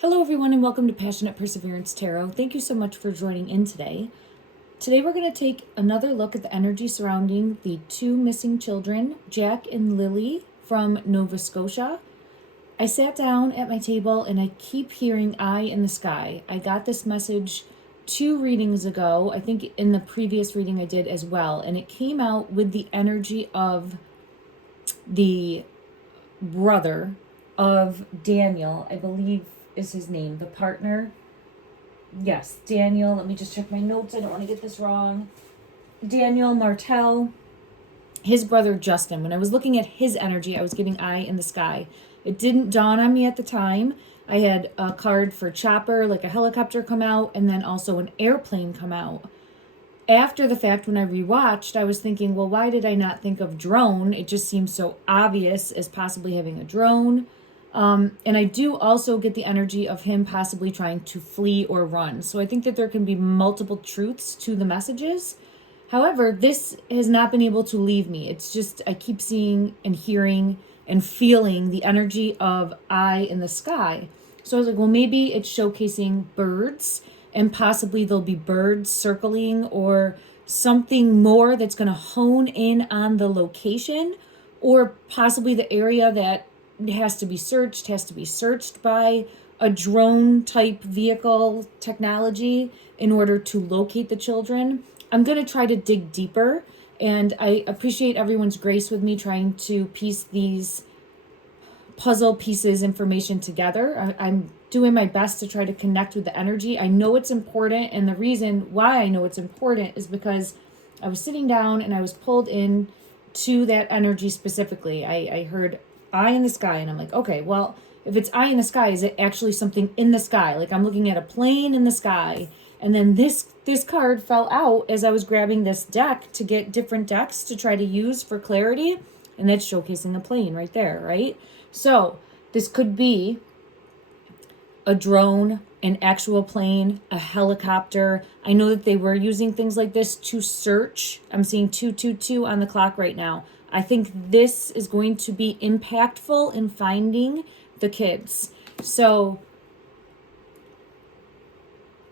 Hello everyone and welcome to Passionate Perseverance Tarot. Thank you so much for joining in today. Today we're going to take another look at the energy surrounding the two missing children, Jack and Lily from Nova Scotia. I sat down at my table and I keep hearing eye in the sky. I got this message 2 readings ago, I think in the previous reading I did as well, and it came out with the energy of the brother of Daniel, I believe is his name, the partner. Yes, Daniel. Let me just check my notes. I don't want to get this wrong. Daniel Martel, his brother Justin. When I was looking at his energy, I was getting eye in the sky. It didn't dawn on me at the time. I had a card for chopper, like a helicopter, come out, and then also an airplane come out. After the fact, when I rewatched, I was thinking, well, why did I not think of drone? It just seems so obvious as possibly having a drone. And I do also get the energy of him possibly trying to flee or run. So I think that there can be multiple truths to the messages. However, this has not been able to leave me. It's just, I keep seeing and hearing and feeling the energy of eye in the sky. So I was like, well, maybe it's showcasing birds, and possibly there'll be birds circling or something more that's going to hone in on the location, or possibly the area that has to be searched by a drone type vehicle technology in order to locate the children. I'm going to try to dig deeper, and I appreciate everyone's grace with me trying to piece these puzzle pieces information together. I'm doing my best to try to connect with the energy. I know it's important, and the reason why I know it's important is because I was sitting down and I was pulled in to that energy specifically. I heard eye in the sky, and I'm like, okay, well, if it's eye in the sky, is it actually something in the sky? Like I'm looking at a plane in the sky, and then this card fell out as I was grabbing this deck to get different decks to try to use for clarity, and that's showcasing a plane right there, right? So this could be a drone, an actual plane, a helicopter. I know that they were using things like this to search. I'm seeing 222 on the clock right now. I think this is going to be impactful in finding the kids. So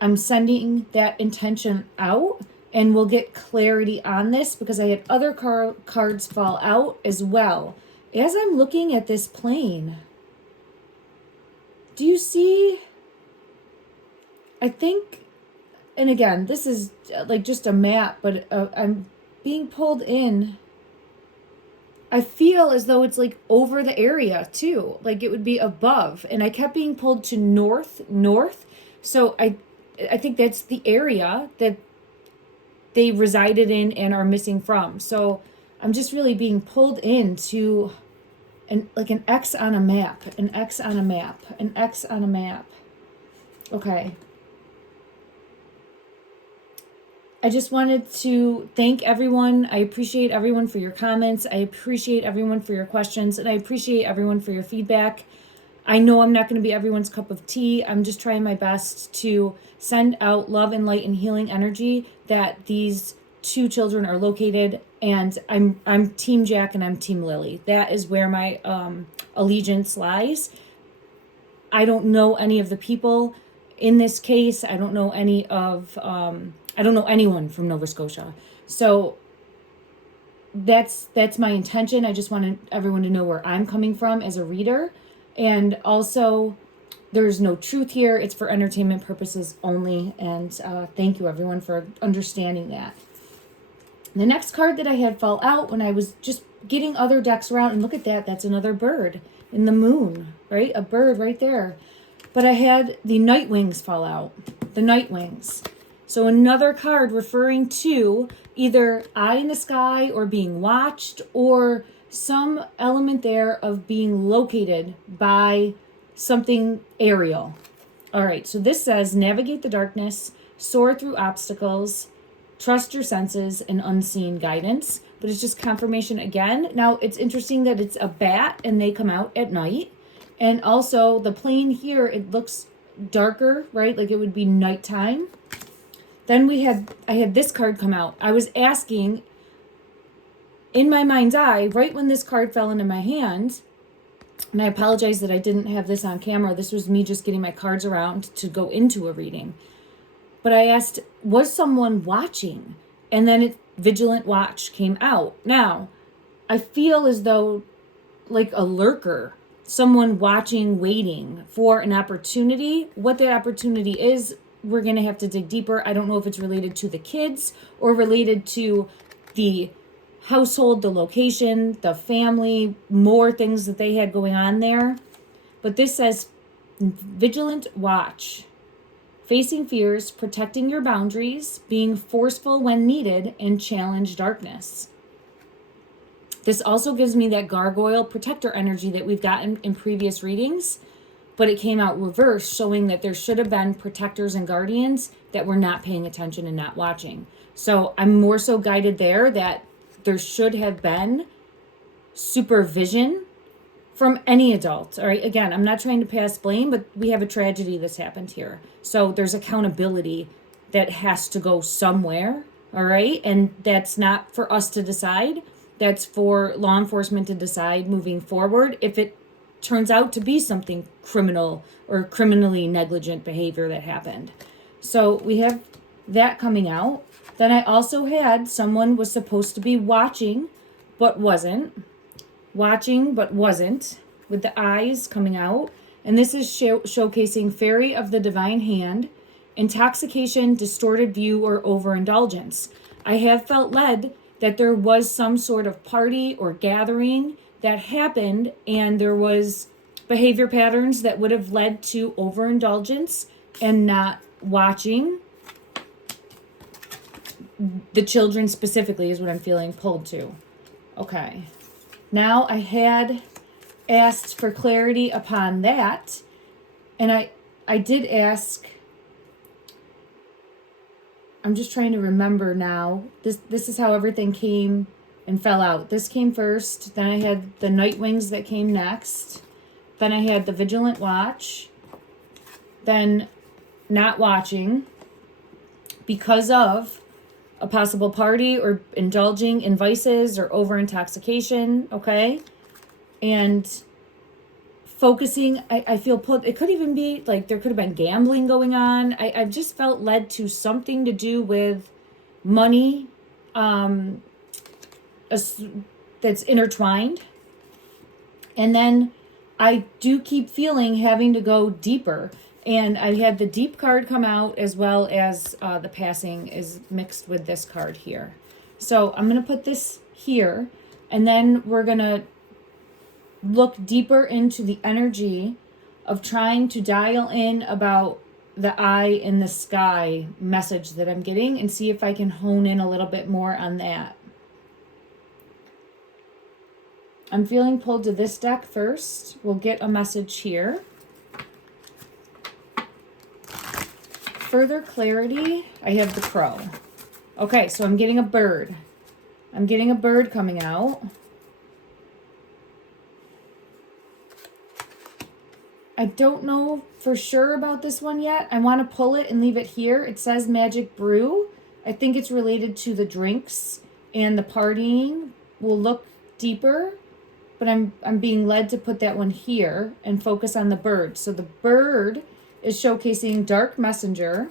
I'm sending that intention out, and we'll get clarity on this because I had other cards fall out as well. As I'm looking at this plane, do you see? I think, and again, this is like just a map, but I'm being pulled in. I feel as though it's like over the area too, like it would be above, and I kept being pulled to north. So I think that's the area that they resided in and are missing from. So I'm just really being pulled into an X on a map, an X on a map, an X on a map. Okay. I just wanted to thank everyone. I appreciate everyone for your comments. I appreciate everyone for your questions, and I appreciate everyone for your feedback. I know I'm not going to be everyone's cup of tea. I'm just trying my best to send out love and light and healing energy that these two children are located, and I'm Team Jack and I'm Team Lily. That is where my allegiance lies. I don't know any of the people in this case. I don't know any of I don't know anyone from Nova Scotia. So that's my intention. I just wanted everyone to know where I'm coming from as a reader. And also, there's no truth here. It's for entertainment purposes only. And thank you, everyone, for understanding that. The next card that I had fall out when I was just getting other decks around, and look at that, that's another bird in the moon, right? A bird right there. But I had the night wings fall out, the night wings. So another card referring to either eye in the sky or being watched, or some element there of being located by something aerial. All right, so this says navigate the darkness, soar through obstacles, trust your senses, and unseen guidance. But it's just confirmation again. Now, it's interesting that it's a bat and they come out at night. And also the plane here, it looks darker, right? Like it would be nighttime. Then I had this card come out. I was asking in my mind's eye, right when this card fell into my hand, And I apologize that I didn't have this on camera. This was me just getting my cards around to go into a reading. But I asked, was someone watching? And then vigilant watch came out. Now, I feel as though like a lurker, someone watching, waiting for an opportunity. What that opportunity is, we're going to have to dig deeper. I don't know if it's related to the kids or related to the household, the location, the family, more things that they had going on there. But this says vigilant watch, facing fears, protecting your boundaries, being forceful when needed, and challenge darkness. This also gives me that gargoyle protector energy that we've gotten in previous readings, but it came out reversed, showing that there should have been protectors and guardians that were not paying attention and not watching. So I'm more so guided there that there should have been supervision from any adult. All right, again, I'm not trying to pass blame, but we have a tragedy that's happened here. So there's accountability that has to go somewhere, all right? And that's not for us to decide. That's for law enforcement to decide moving forward if it turns out to be something criminal or criminally negligent behavior that happened. So we have that coming out. Then I also had someone was supposed to be watching but wasn't. Watching but wasn't, with the eyes coming out. And this is showcasing fairy of the divine hand, intoxication, distorted view, or overindulgence. I have felt led that there was some sort of party or gathering that happened, and there was behavior patterns that would have led to overindulgence and not watching. The children specifically is what I'm feeling pulled to. Okay. Now I had asked for clarity upon that, and I did ask, I'm just trying to remember now. This is how everything came and fell out. This came first, then I had the night wings that came next, then I had the vigilant watch, then not watching because of a possible party or indulging in vices or over intoxication, okay? And focusing, I feel put, it could even be like there could have been gambling going on. I've just felt led to something to do with money that's intertwined. And then I do keep feeling having to go deeper. And I had the deep card come out as well as the passing is mixed with this card here. So I'm going to put this here, and then we're going to look deeper into the energy of trying to dial in about the eye in the sky message that I'm getting and see if I can hone in a little bit more on that. I'm feeling pulled to this deck first. We'll get a message here. Further clarity, I have the crow. Okay, so I'm getting a bird. I'm getting a bird coming out. I don't know for sure about this one yet. I want to pull it and leave it here. It says magic brew. I think it's related to the drinks and the partying. We'll look deeper, but I'm being led to put that one here and focus on the bird. So the bird is showcasing dark messenger,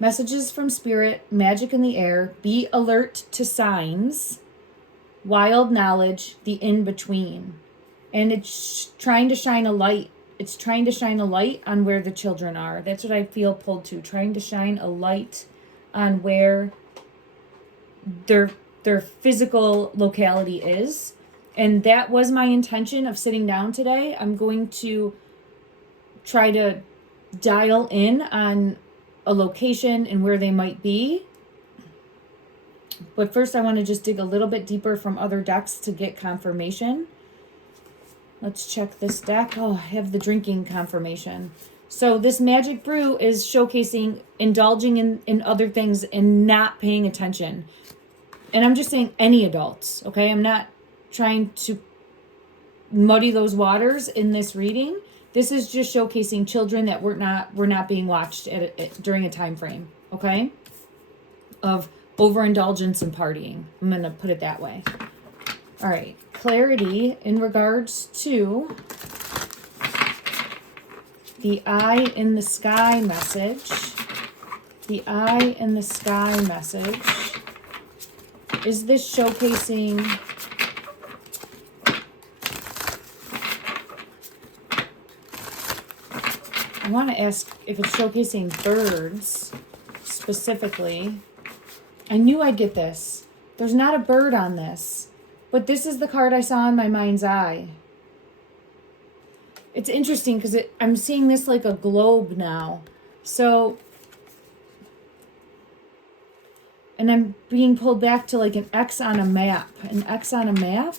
messages from spirit, magic in the air, be alert to signs, wild knowledge, the in-between. And it's trying to shine a light. It's trying to shine a light on where the children are. That's what I feel pulled to, trying to shine a light on where their physical locality is. And that was my intention of sitting down today. I'm going to try to dial in on a location and where they might be. But first I want to just dig a little bit deeper from other decks to get confirmation. Let's check this deck. Oh, I have the drinking confirmation. So this magic brew is showcasing indulging in other things and not paying attention. And I'm just saying any adults, okay? I'm not trying to muddy those waters in this reading. This is just showcasing children that were not being watched during a time frame, okay? Of overindulgence and partying. I'm going to put it that way. All right, clarity in regards to the eye in the sky message. The eye in the sky message. Is this showcasing I want to ask if it's showcasing birds specifically. I knew I'd get this. There's not a bird on this, but this is the card I saw in my mind's eye. It's interesting because I'm seeing this like a globe now. So, and I'm being pulled back to like an X on a map. An X on a map.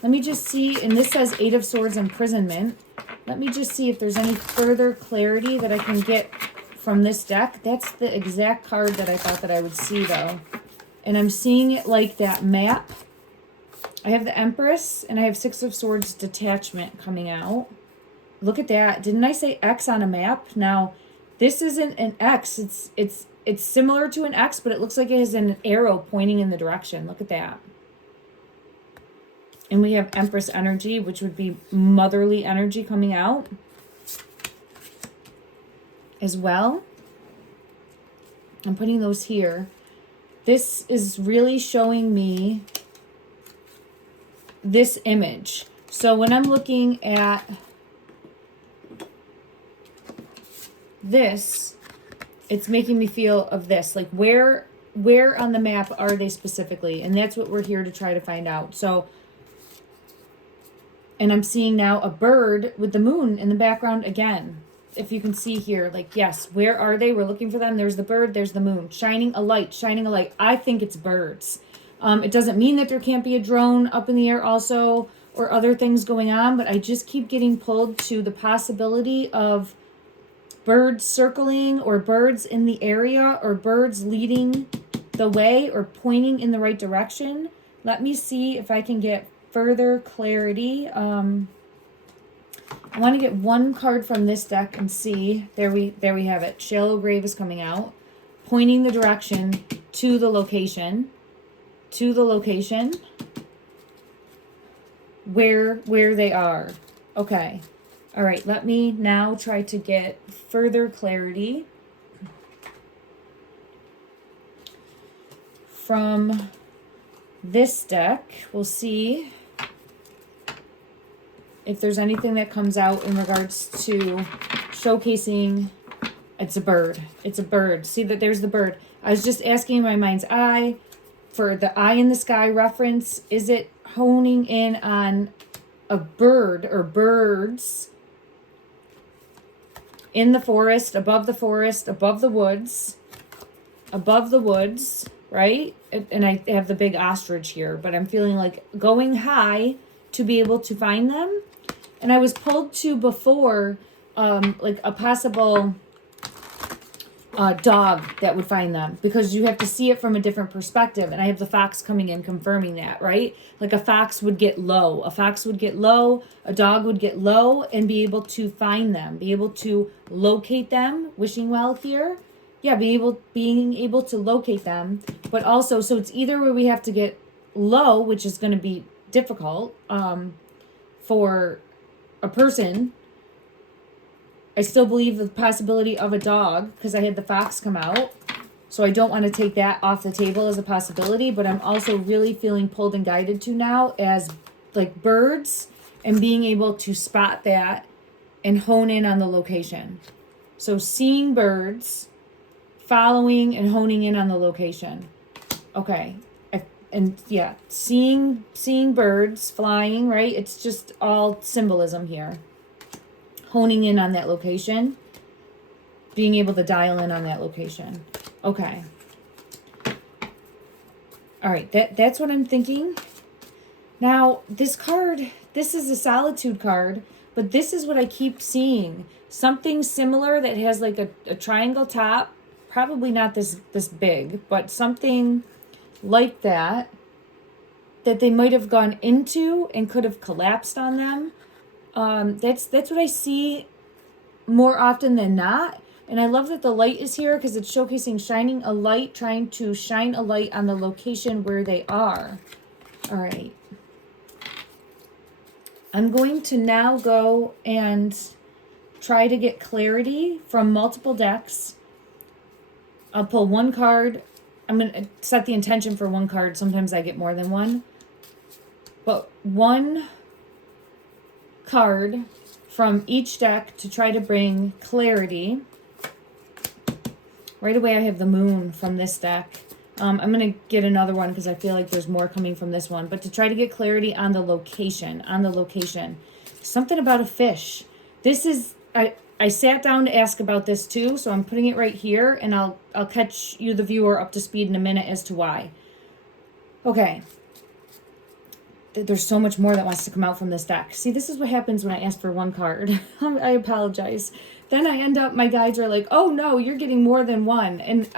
Let me just see, and this says Eight of Swords imprisonment. Let me just see if there's any further clarity that I can get from this deck. That's the exact card that I thought that I would see, though. And I'm seeing it like that map. I have the Empress, and I have Six of Swords detachment coming out. Look at that. Didn't I say X on a map? Now, this isn't an X. It's similar to an X, but it looks like it has an arrow pointing in the direction. Look at that. And we have Empress energy, which would be motherly energy coming out as well. I'm putting those here. This is really showing me this image. So when I'm looking at this, it's making me feel of this. Like where on the map are they specifically? And that's what we're here to try to find out. So, and I'm seeing now a bird with the moon in the background again. If you can see here, like, yes, where are they? We're looking for them. There's the bird, there's the moon. Shining a light, shining a light. I think it's birds. It doesn't mean that there can't be a drone up in the air also or other things going on, but I just keep getting pulled to the possibility of birds circling or birds in the area or birds leading the way or pointing in the right direction. Let me see if I can get further clarity. I want to get one card from this deck and see. There we have it. Shallow Grave is coming out, pointing the direction to the location. To the location where they are. Okay. All right, let me now try to get further clarity from this deck. We'll see if there's anything that comes out in regards to showcasing. It's a bird. It's a bird. See that there's the bird. I was just asking in my mind's eye for the eye in the sky reference. Is it honing in on a bird or birds in the forest, above the woods, right? And I have the big ostrich here, but I'm feeling like going high to be able to find them. And I was pulled to before, like a possible dog that would find them, because you have to see it from a different perspective. And I have the fox coming in confirming that, right? Like a fox would get low. A fox would get low. A dog would get low and be able to find them, be able to locate them. Wishing well here. Yeah, being able to locate them. But also, so it's either where we have to get low, which is going to be difficult for a person. I still believe the possibility of a dog because I had the fox come out. So I don't want to take that off the table as a possibility, but I'm also really feeling pulled and guided to now as like birds and being able to spot that and hone in on the location. So seeing birds, following and honing in on the location. Okay. Seeing birds flying, right? It's just all symbolism here. Honing in on that location, being able to dial in on that location. Okay. All right, that's what I'm thinking. Now, this card, this is a solitude card, but this is what I keep seeing. Something similar that has like a triangle top, probably not this big, but something like that they might have gone into and could have collapsed on them. That's what I see more often than not. And I love that the light is here because it's showcasing shining a light, trying to shine a light on the location where they are. All right. I'm going to now go and try to get clarity from multiple decks. I'll pull one card. I'm going to set the intention for one card. Sometimes I get more than one. But one card from each deck to try to bring clarity. Right away I have the moon from this deck. I'm going to get another one because I feel like there's more coming from this one. But to try to get clarity on the location, Something about a fish. This is, I sat down to ask about this too, so I'm putting it right here, and I'll catch you, the viewer, up to speed in a minute as to why. Okay. There's so much more that wants to come out from this deck. See, this is what happens when I ask for one card. I apologize. Then I end up, my guides are like, oh no, you're getting more than one. And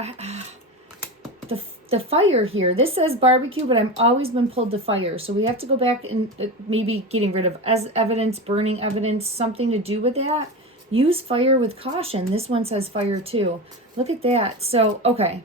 the fire here, this says barbecue, but I've always been pulled to fire. So we have to go back and maybe getting rid of as evidence, burning evidence, something to do with that. Use fire with caution. This one says fire too. Look at that. So, okay.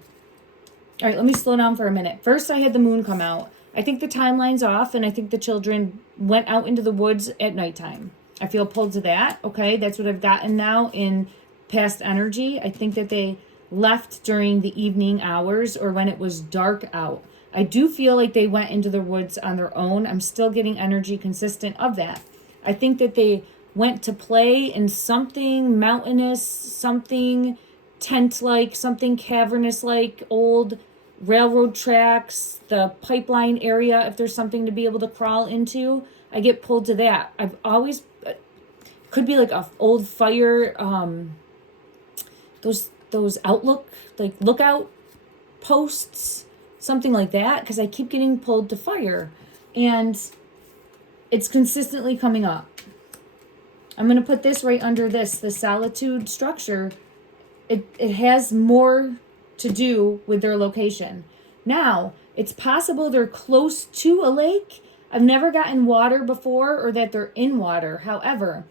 All right, let me slow down for a minute. First, I had the moon come out. I think the timeline's off, and I think the children went out into the woods at nighttime. I feel pulled to that. Okay, that's what I've gotten now in past energy. I think that they left during the evening hours or when it was dark out. I do feel like they went into the woods on their own. I'm still getting energy consistent of that. I think that they went to play in something mountainous, something tent-like, something cavernous-like, old railroad tracks, the pipeline area, if there's something to be able to crawl into. I get pulled to that. I've always, could be like a old fire, those outlook, like lookout posts, something like that, because I keep getting pulled to fire, and it's consistently coming up. I'm going to put this right under this, the solitude structure. It has more to do with their location. Now, it's possible they're close to a lake. I've never gotten water before, or that they're in water. However,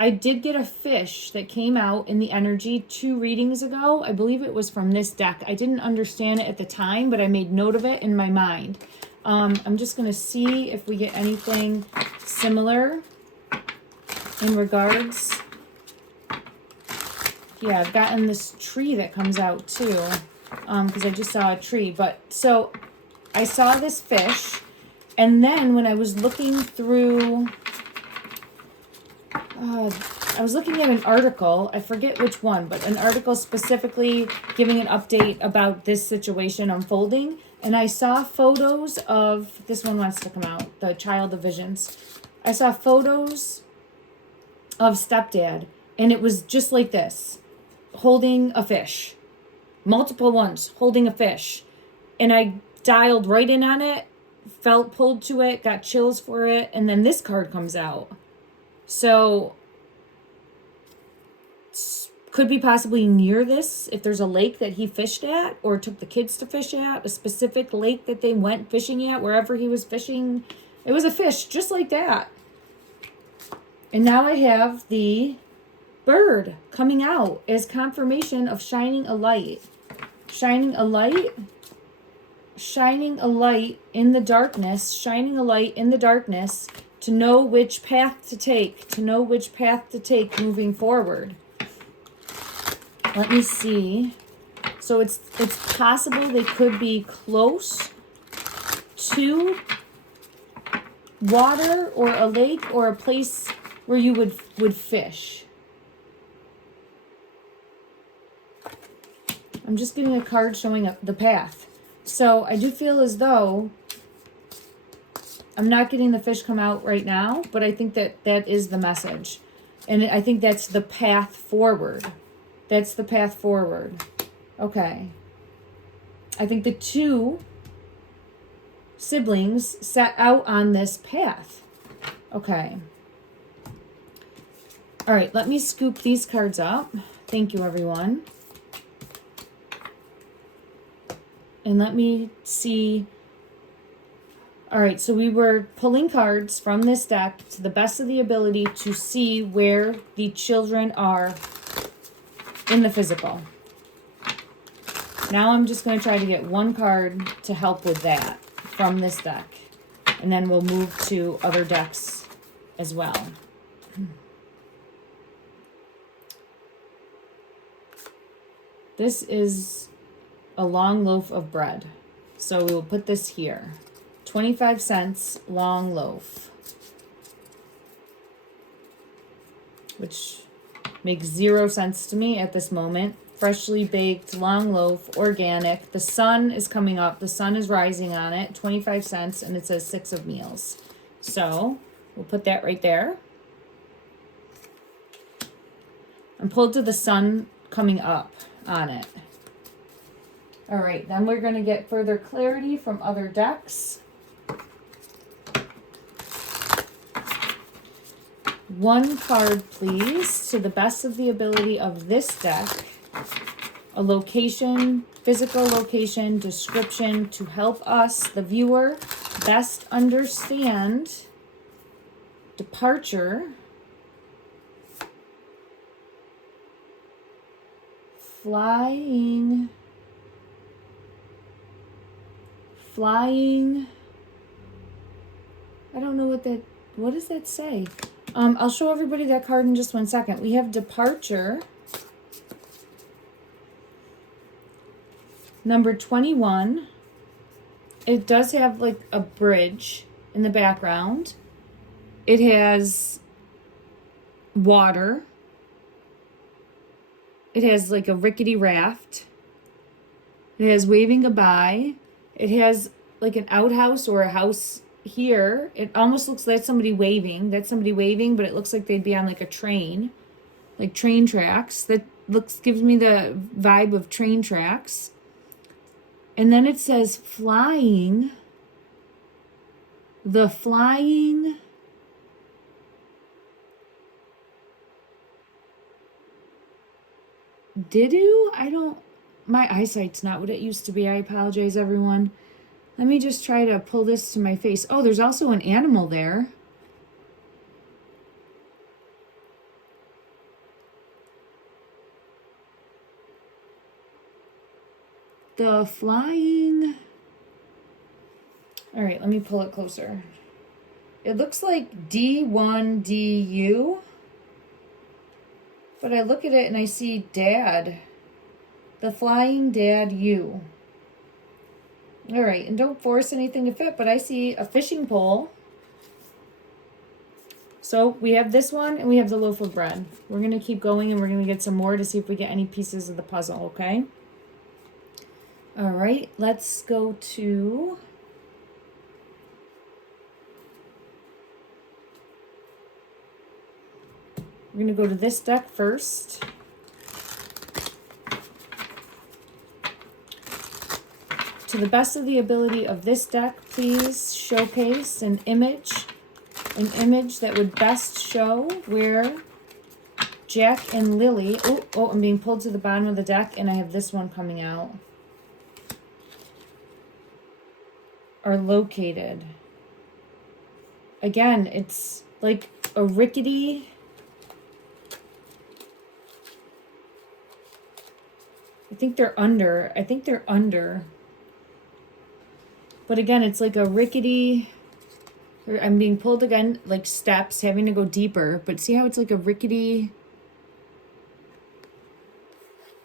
I did get a fish that came out in the energy 2 readings ago. I believe it was from this deck. I didn't understand it at the time, but I made note of it in my mind. I'm just going to see if we get anything similar in regards. Yeah, I've gotten this tree that comes out too, because I just saw a tree. But so I saw this fish, and then when I was looking through, I was looking at an article, I forget which one, but an article specifically giving an update about this situation unfolding, and I saw photos of, this one wants to come out, the Child of Visions. I saw photos of stepdad, and it was just like this, holding a fish. Multiple ones, holding a fish. And I dialed right in on it, felt pulled to it, got chills for it, and then this card comes out. So, could be possibly near this, if there's a lake that he fished at, or took the kids to fish at, a specific lake that they went fishing at, wherever he was fishing. It was a fish, just like that. And now I have the bird coming out as confirmation of shining a light. Shining a light. Shining a light in the darkness. Shining a light in the darkness to know which path to take. To know which path to take moving forward. Let me see. So it's possible they could be close to water or a lake or a place where you would fish. I'm just getting a card showing up the path. So I do feel as though I'm not getting the fish come out right now, but I think that is the message. And I think that's the path forward. That's the path forward. Okay. I think the 2 siblings set out on this path. Okay. All right, let me scoop these cards up. Thank you, everyone. And let me see. All right, so we were pulling cards from this deck to the best of the ability to see where the children are in the physical. Now I'm just going to try to get one card to help with that from this deck. And then we'll move to other decks as well. This is a long loaf of bread. So we will put this here. 25 cents long loaf. Which makes 0 sense to me at this moment. Freshly baked, long loaf, organic. The sun is coming up. The sun is rising on it. 25 cents, and it says 6 of meals. So we'll put that right there. I'm pulled to the sun coming up on it. All right, then we're going to get further clarity from other decks. One card, please, to the best of the ability of this deck. A location, physical location, description to help us, the viewer, best understand departure, flying, I don't know what does that say? I'll show everybody that card in just 1 second. We have departure. Number 21. It does have like a bridge in the background. It has water. It has like a rickety raft. It has waving goodbye. It has like an outhouse or a house here. It almost looks like somebody waving. That's somebody waving, but it looks like they'd be on like a train. Like train tracks. That gives me the vibe of train tracks. And then it says flying. The flying. My eyesight's not what it used to be. I apologize, everyone. Let me just try to pull this to my face. Oh, there's also an animal there. The flying. All right, let me pull it closer. It looks like D1DU. But I look at it and I see dad. The flying dad U. All right, and don't force anything to fit, but I see a fishing pole. So we have this one and we have the loaf of bread. We're going to keep going and we're going to get some more to see if we get any pieces of the puzzle, okay? All right, let's go to... We're going to go to this deck first. To the best of the ability of this deck, please showcase an image that would best show where Jack and Lily... Oh, I'm being pulled to the bottom of the deck, and I have this one coming out. Are located. Again, it's like a rickety... I think they're under. But again, it's like a rickety... I'm being pulled again, like steps, having to go deeper. But see how it's like a rickety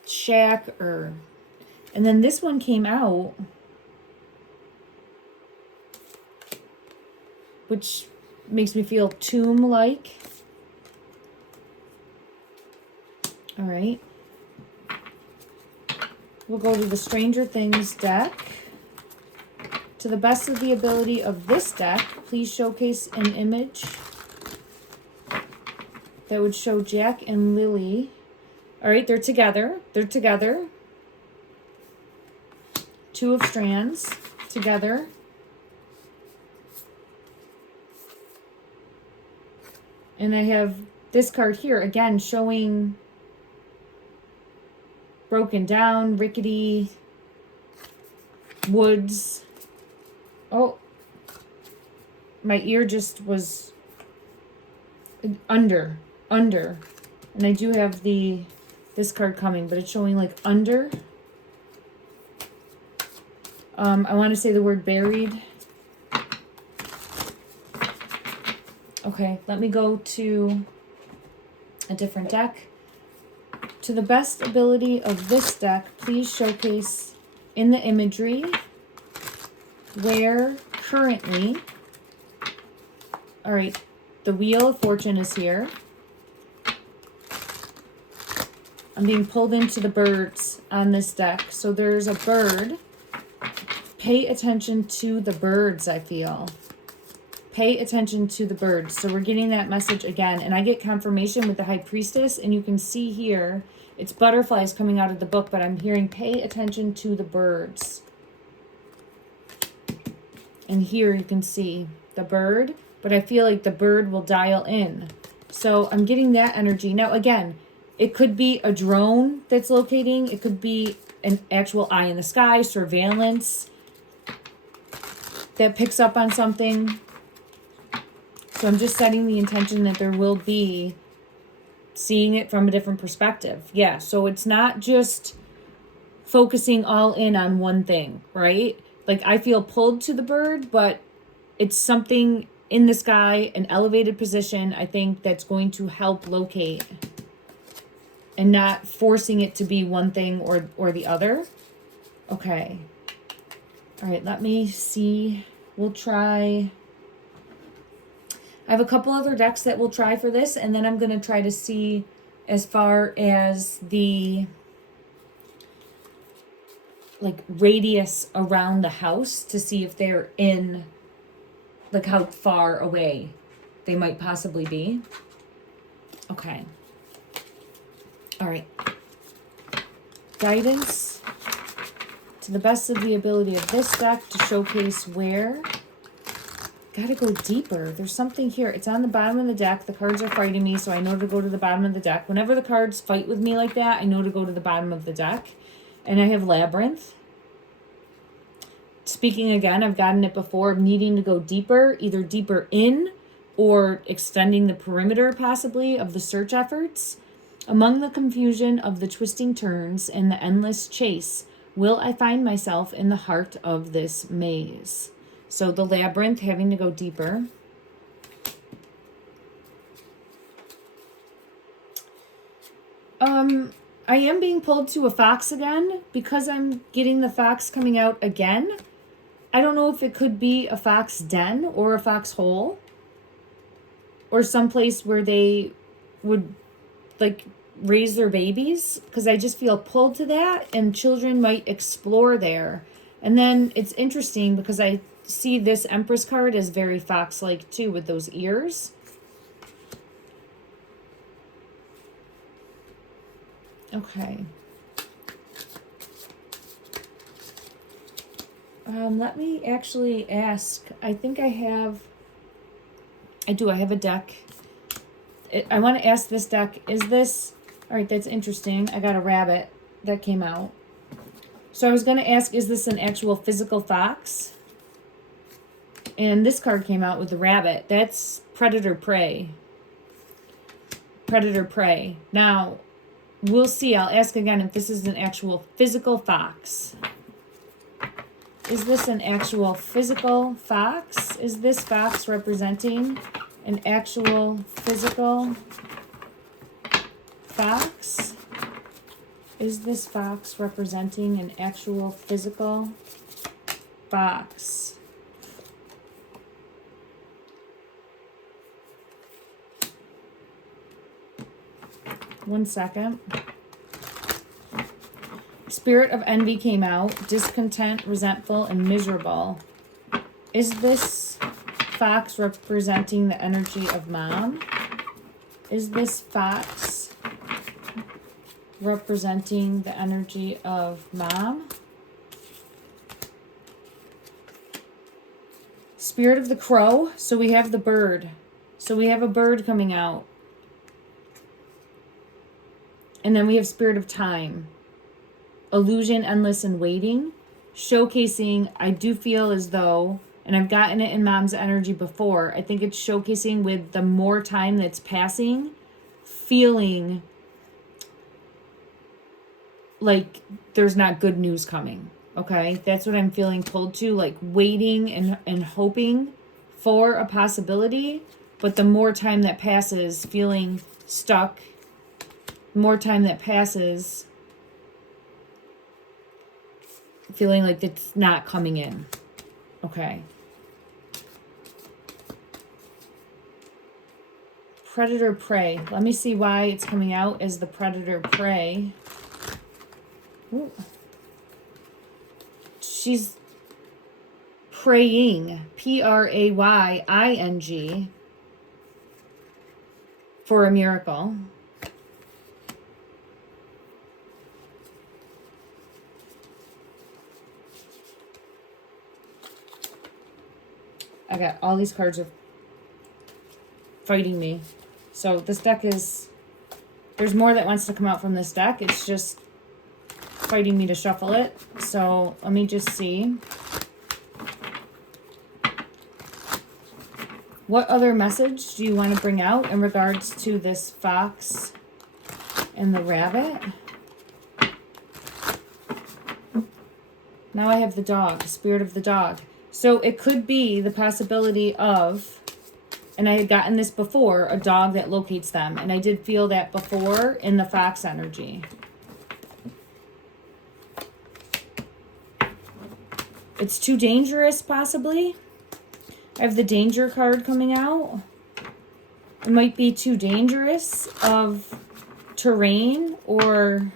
shack or... And then this one came out, which makes me feel tomb-like. All right. We'll go to the Stranger Things deck. To the best of the ability of this deck, please showcase an image that would show Jack and Lily. All right, they're together. They're together. 2 of strands together. And I have this card here, again, showing broken down, rickety woods. Oh, my ear just was under. And I do have the this card coming, but it's showing like under. I want to say the word buried. Okay, let me go to a different deck. To the best ability of this deck, please showcase in the imagery where currently, all right, the Wheel of Fortune is here. I'm being pulled into the birds on this deck. So there's a bird. Pay attention to the birds, I feel. Pay attention to the birds. So we're getting that message again. And I get confirmation with the High Priestess. And you can see here, it's butterflies coming out of the book. But I'm hearing pay attention to the birds. And here you can see the bird. But I feel like the bird will dial in. So I'm getting that energy. Now, again, it could be a drone that's locating. It could be an actual eye in the sky, surveillance that picks up on something. So I'm just setting the intention that there will be seeing it from a different perspective. Yeah, so it's not just focusing all in on one thing, right? Like I feel pulled to the bird, but it's something in the sky, an elevated position, I think that's going to help locate and not forcing it to be one thing or the other. Okay. All right, let me see. We'll try... I have a couple other decks that we'll try for this, and then I'm going to try to see as far as the like radius around the house to see if they're in, like how far away they might possibly be. Okay. All right. Guidance to the best of the ability of this deck to showcase where... Gotta go deeper. There's something here. It's on the bottom of the deck. The cards are fighting me, so I know to go to the bottom of the deck. Whenever the cards fight with me like that, I know to go to the bottom of the deck. And I have Labyrinth. Speaking again, I've gotten it before of needing to go deeper, either deeper in or extending the perimeter possibly of the search efforts. Among the confusion of the twisting turns and the endless chase, will I find myself in the heart of this maze? So the labyrinth, having to go deeper. I am being pulled to a fox again because I'm getting the fox coming out again. I don't know if it could be a fox den or a foxhole or someplace where they would like raise their babies, because I just feel pulled to that, and children might explore there. And then it's interesting because I see this Empress card as very fox-like too with those ears. Okay. Let me actually ask. I think I have... I have a deck. I want to ask this deck, is this... All right, that's interesting. I got a rabbit that came out. So I was going to ask, is this an actual physical fox? And this card came out with the rabbit. That's predator-prey. Predator-prey. Now, we'll see. I'll ask again if this is an actual physical fox. Is this an actual physical fox? Is this fox representing an actual physical fox? Is this fox representing an actual physical fox? One second. Spirit of envy came out. Discontent, resentful, and miserable. Is this fox representing the energy of mom? Is this fox representing the energy of mom? Spirit of the crow. So we have the bird. So we have a bird coming out. And then we have Spirit of Time. Illusion, endless, and waiting. Showcasing, I do feel as though, and I've gotten it in mom's energy before, I think it's showcasing with the more time that's passing, feeling like there's not good news coming. Okay, that's what I'm feeling pulled to, like waiting and hoping for a possibility, but the more time that passes, feeling stuck, more time that passes, feeling like it's not coming in. Okay. Predator prey. Let me see why it's coming out as the predator prey. Ooh. She's praying, praying, for a miracle. I got all these cards are fighting me. So this deck is, there's more that wants to come out from this deck. It's just fighting me to shuffle it. So let me just see. What other message do you want to bring out in regards to this fox and the rabbit? Now I have the dog, the spirit of the dog. So it could be the possibility of, and I had gotten this before, a dog that locates them. And I did feel that before in the fox energy. It's too dangerous, possibly. I have the danger card coming out. It might be too dangerous of terrain or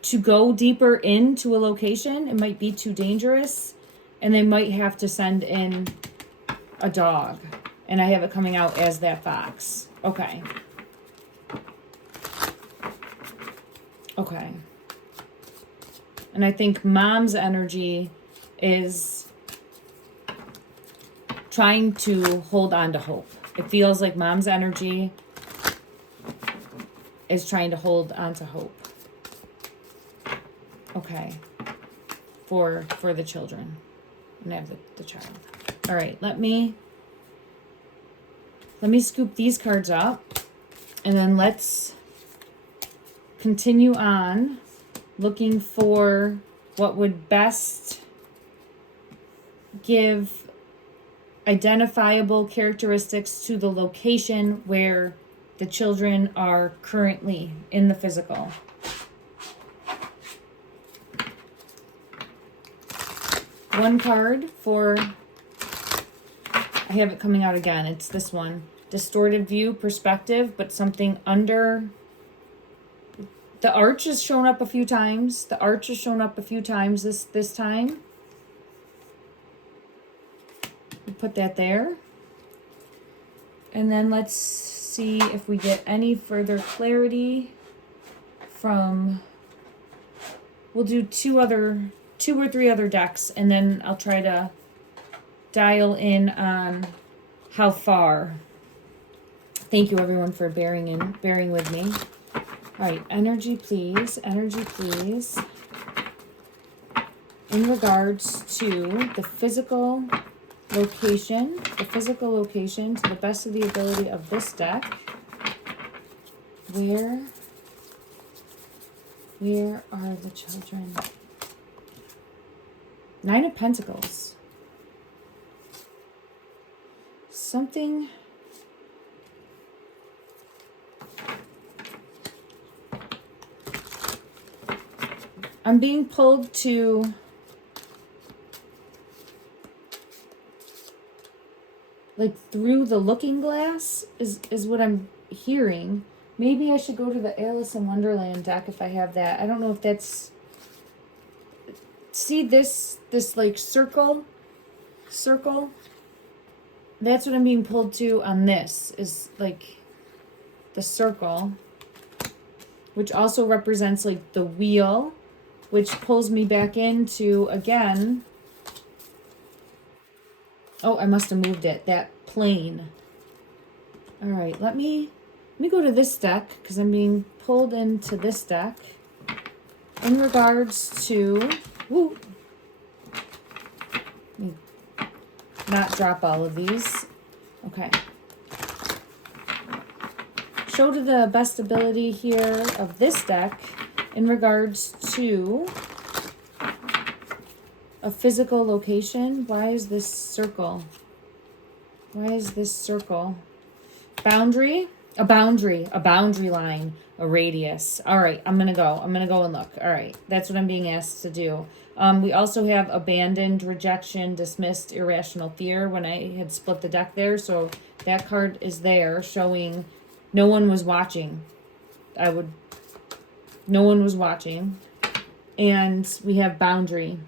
to go deeper into a location. It might be too dangerous. And they might have to send in a dog. And I have it coming out as that fox. Okay. Okay. And I think mom's energy is trying to hold on to hope. It feels like mom's energy is trying to hold on to hope. Okay. For the children. And I have the child. All right, let me scoop these cards up, and then let's continue on looking for what would best give identifiable characteristics to the location where the children are currently in the physical. One card for, I have it coming out again, it's this one. Distorted view, perspective, but something under. The arch has shown up a few times. The arch has shown up a few times this time. We'll put that there. And then let's see if we get any further clarity from, we'll do two or three other decks, and then I'll try to dial in on how far. Thank you everyone for bearing with me. All right, energy please, energy please. In regards to the physical location, to the best of the ability of this deck, where are the children? Nine of Pentacles. Something. I'm being pulled to like through the looking glass is what I'm hearing. Maybe I should go to the Alice in Wonderland deck if I have that. I don't know if that's, see this like circle, that's what I'm being pulled to on this, is like the circle, which also represents like the wheel, which pulls me back into, again, oh, I must have moved it, that plane. All right, let me go to this deck because I'm being pulled into this deck in regards to, woo, let me not drop all of these. Okay. Show to the best ability here of this deck in regards to a physical location. Why is this circle? Why is this circle? Boundary, a boundary line, a radius. All right, I'm going to go and look. All right, that's what I'm being asked to do. We also have abandoned, rejection, dismissed, irrational fear when I had split the deck there. So that card is there showing no one was watching. No one was watching. And we have boundary.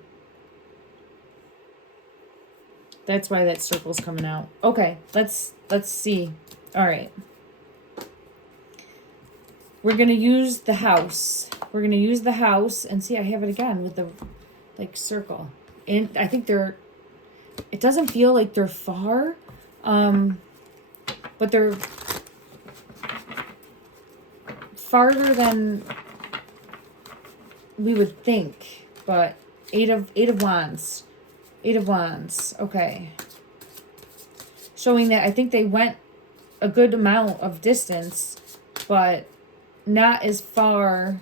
That's why that circle's coming out. Okay, let's see. All right. We're going to use the house. We're going to use the house and see, I have it again with the circle. And I think it doesn't feel like they're far, but they're farther than we would think. But eight of wands. Eight of wands. Okay. Showing that I think they went a good amount of distance, but not as far.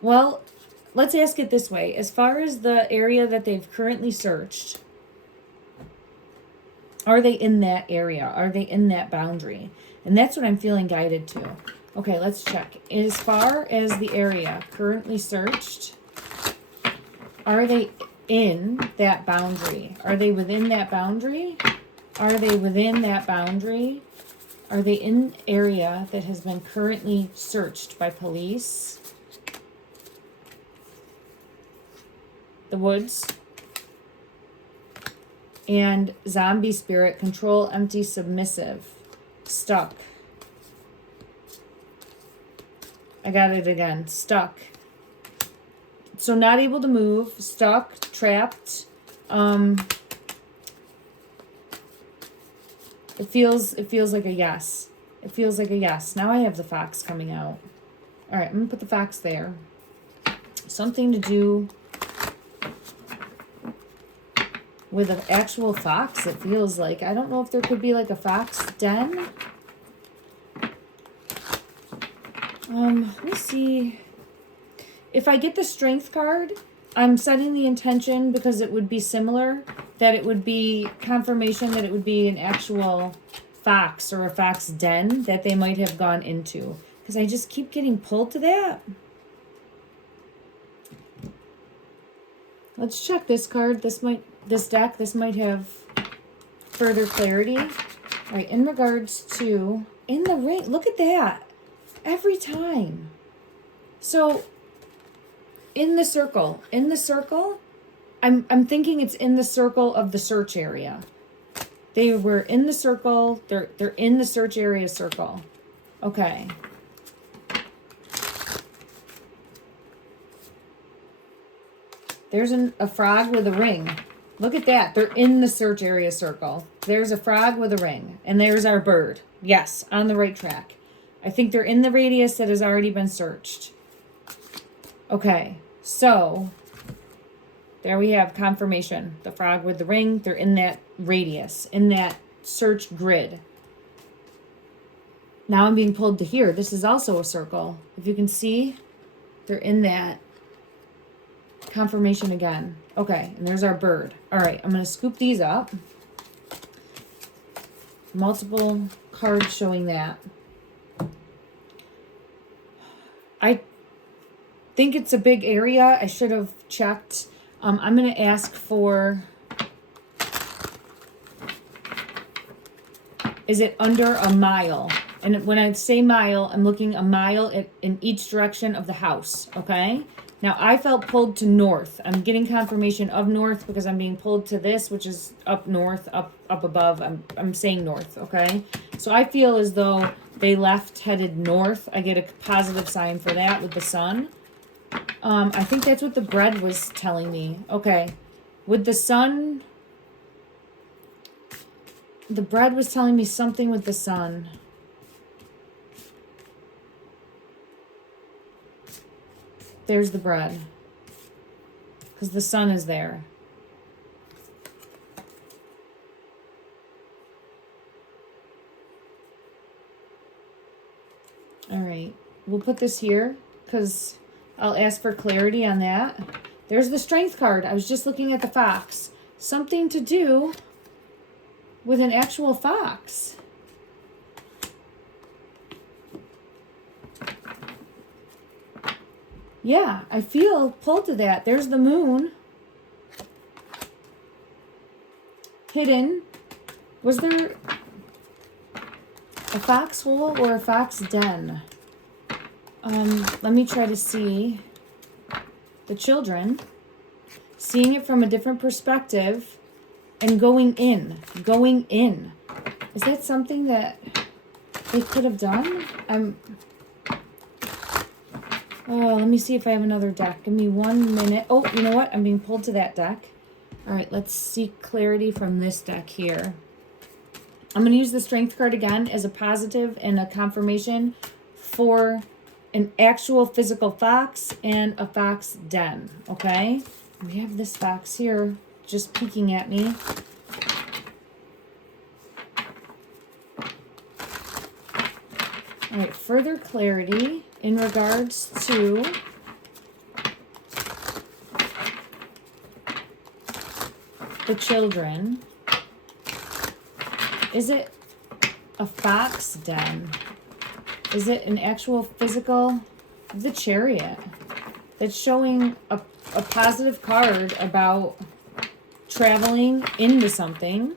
Well, let's ask it this way. As far as the area that they've currently searched, are they in that area? Are they in that boundary? And that's what I'm feeling guided to. Okay, let's check. As far as the area currently searched, are they in that boundary? Are they within that boundary? Are they within that boundary? Are they in area that has been currently searched by police? The woods. And zombie spirit, control, empty, submissive, stuck. I got it again, stuck. So not able to move, stuck, trapped. It feels like a yes. It feels like a yes. Now I have the fox coming out. All right, I'm gonna put the fox there. Something to do with an actual fox, it feels like. I don't know if there could be like a fox den. Let me see. If I get the strength card, I'm setting the intention because it would be similar, that it would be confirmation that it would be an actual fox or a fox den that they might have gone into. Because I just keep getting pulled to that. Let's check this card. This deck might have further clarity. All right, in regards to in the ring, look at that. Every time. So in the circle, I'm thinking it's in the circle of the search area. They were in the circle. They're in the search area circle. Okay. There's a frog with a ring. Look at that. They're in the search area circle. There's a frog with a ring. And there's our bird. Yes, on the right track. I think they're in the radius that has already been searched. Okay, so there we have confirmation. The frog with the ring, they're in that radius, in that search grid. Now I'm being pulled to here. This is also a circle. If you can see, they're in that confirmation again. Okay, and there's our bird. All right, I'm going to scoop these up. Multiple cards showing that. I think it's a big area. I should have checked. I'm going to ask for, is it under a mile? And when I say mile, I'm looking a mile in each direction of the house, okay? Now, I felt pulled to north. I'm getting confirmation of north because I'm being pulled to this, which is up north, up above. I'm saying north, okay? So I feel as though they left headed north. I get a positive sign for that with the sun. I think that's what the bread was telling me. Okay. With the sun, the bread was telling me something with the sun. There's the bread. Because the sun is there. All right. We'll put this here because I'll ask for clarity on that. There's the strength card. I was just looking at the fox. Something to do with an actual fox. Yeah, I feel pulled to that. There's the moon. Hidden. Was there a foxhole or a fox den? Let me try to see the children. Seeing it from a different perspective and going in. Going in. Is that something that they could have done? Oh, let me see if I have another deck. Give me 1 minute. Oh, you know what? I'm being pulled to that deck. All right, let's seek clarity from this deck here. I'm going to use the strength card again as a positive and a confirmation for an actual physical fox and a fox den, okay? We have this fox here just peeking at me. All right, further clarity in regards to the children. Is it a fox den? Is it an actual physical? The Chariot. That's showing a positive card about traveling into something.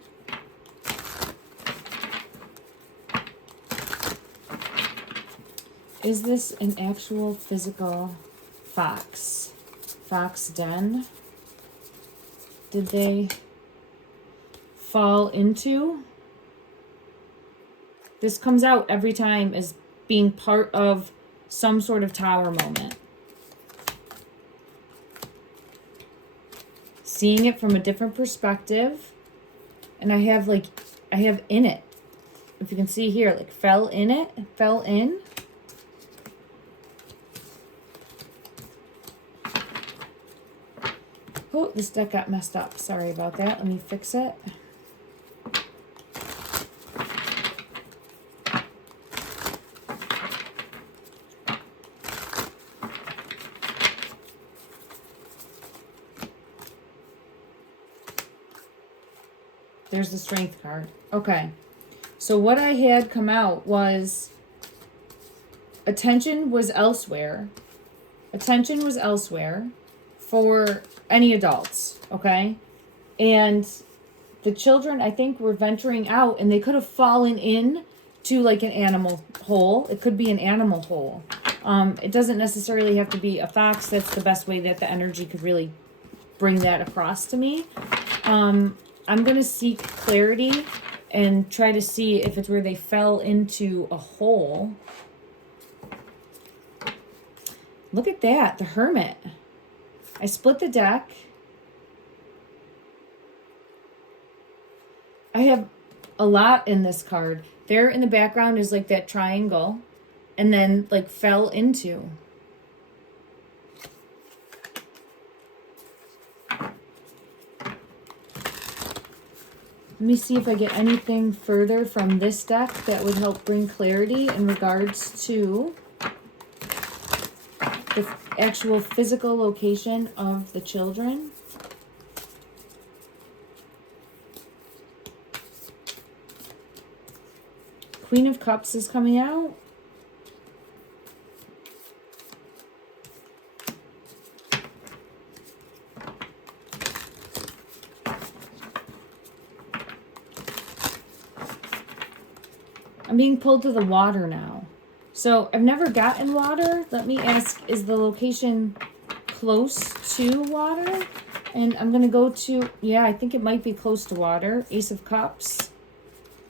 Is this an actual physical fox? Fox den? Did they fall into? This comes out every time as being part of some sort of tower moment. Seeing it from a different perspective. And I have in it. If you can see here, like fell in it, fell in. Oh, this deck got messed up. Sorry about that. Let me fix it. There's the strength card. Okay. So what I had come out was attention was elsewhere. Attention was elsewhere for any adults, okay? And the children, I think, were venturing out, and they could have fallen in to like an animal hole. It could be an animal hole. It doesn't necessarily have to be a fox. That's the best way that the energy could really bring that across to me. I'm going to seek clarity and try to see if it's where they fell into a hole. Look at that, the Hermit. I split the deck. I have a lot in this card. There in the background is like that triangle, and then like fell into. Let me see if I get anything further from this deck that would help bring clarity in regards to the actual physical location of the children. Queen of Cups is coming out. I'm being pulled to the water now. So I've never gotten water. Let me ask, is the location close to water? And I'm going to go to, yeah, I think it might be close to water. Ace of Cups.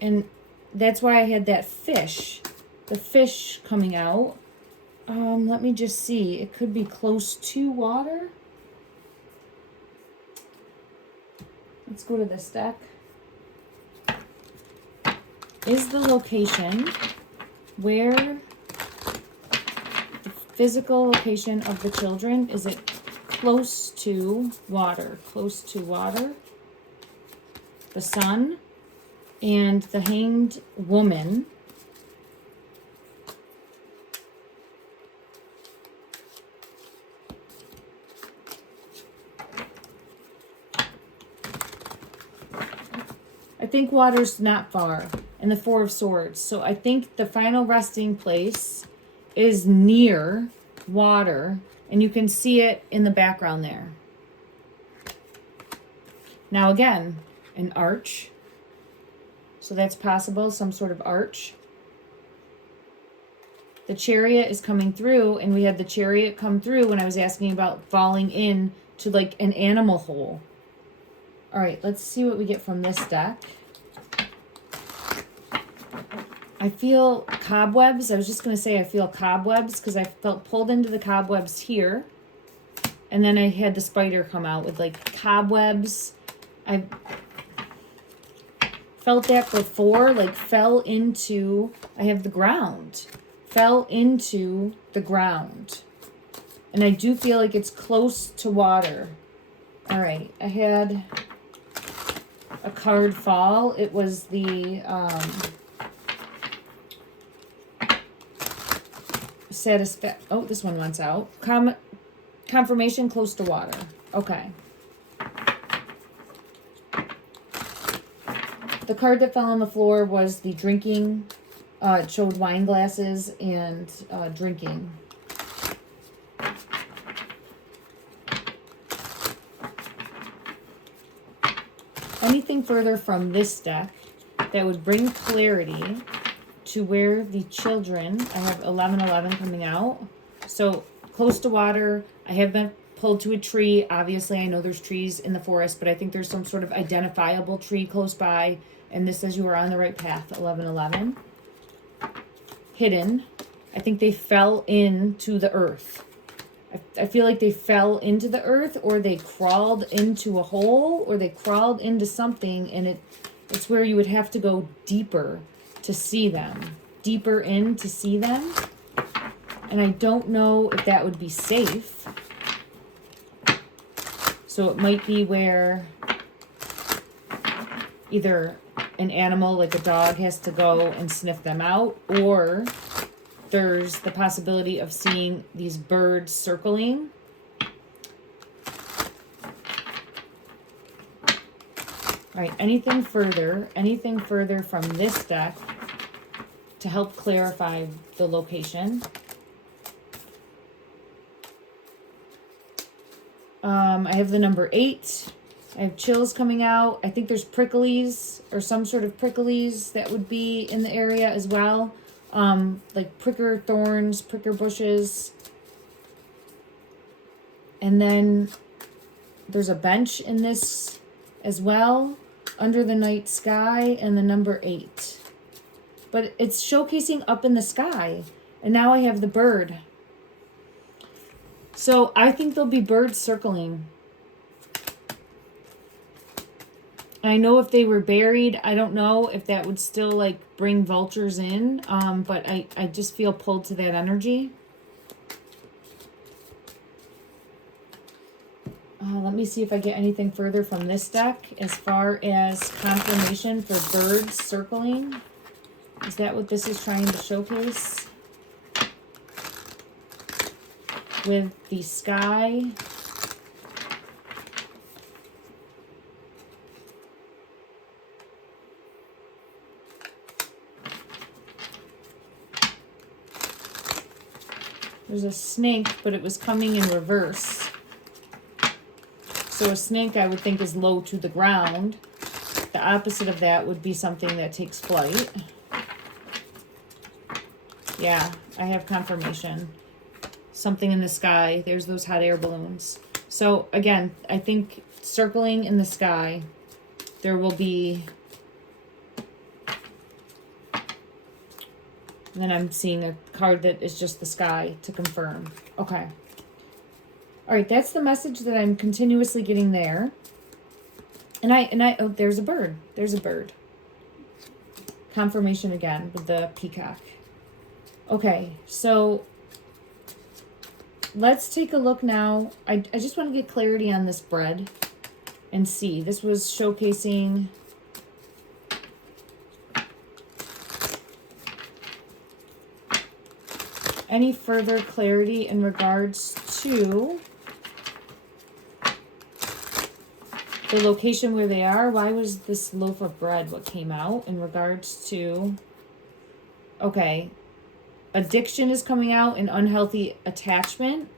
And that's why I had that fish. The fish coming out. Let me just see. It could be close to water. Let's go to this deck. Is the location where the physical location of the children, is it close to water? Close to water. The Sun and the Hanged Woman. I think water's not far. And the Four of Swords. So I think the final resting place is near water. And you can see it in the background there. Now again, an arch. So that's possible, some sort of arch. The Chariot is coming through, and we had the Chariot come through when I was asking about falling in to like an animal hole. All right, let's see what we get from this deck. I feel cobwebs. I was just going to say I feel cobwebs because I felt pulled into the cobwebs here. And then I had the spider come out with like cobwebs. I felt that before, like fell into, I have the ground. Fell into the ground. And I do feel like it's close to water. All right, I had a card fall. It was the oh, this one wants out. Confirmation close to water. Okay. The card that fell on the floor was the drinking. It showed wine glasses and drinking. Anything further from this deck that would bring clarity to where the children, I have 1111 coming out. So close to water. I have been pulled to a tree. Obviously, I know there's trees in the forest, but I think there's some sort of identifiable tree close by. And this says you are on the right path, 1111. Hidden. I think they fell into the earth. I feel like they fell into the earth, or they crawled into a hole, or they crawled into something, and it's where you would have to go deeper to see them. Deeper in to see them. And I don't know if that would be safe. So it might be where either an animal like a dog has to go and sniff them out, or there's the possibility of seeing these birds circling. All right, anything further from this deck to help clarify the location? I have the number 8. I have chills coming out. I think there's pricklies or some sort of pricklies that would be in the area as well. Like pricker thorns, pricker bushes. And then there's a bench in this as well, under the night sky, and the number 8. But it's showcasing up in the sky. And now I have the bird. So I think there'll be birds circling. I know if they were buried, I don't know if that would still like bring vultures in, but I just feel pulled to that energy. Let me see if I get anything further from this deck as far as confirmation for birds circling. Is that what this is trying to showcase? With the sky. There's a snake, but it was coming in reverse. So a snake, I would think, is low to the ground. The opposite of that would be something that takes flight. Yeah, I have confirmation. Something in the sky. There's those hot air balloons. So again, I think circling in the sky, there will be... And then I'm seeing a card that is just the sky to confirm. Okay. All right, that's the message that I'm continuously getting there. And I oh, there's a bird. There's a bird. Confirmation again with the peacock. Okay, so let's take a look now. I just want to get clarity on this bread and see. This was showcasing... Any further clarity in regards to the location where they are. Why was this loaf of bread what came out in regards to, okay, addiction is coming out and unhealthy attachment.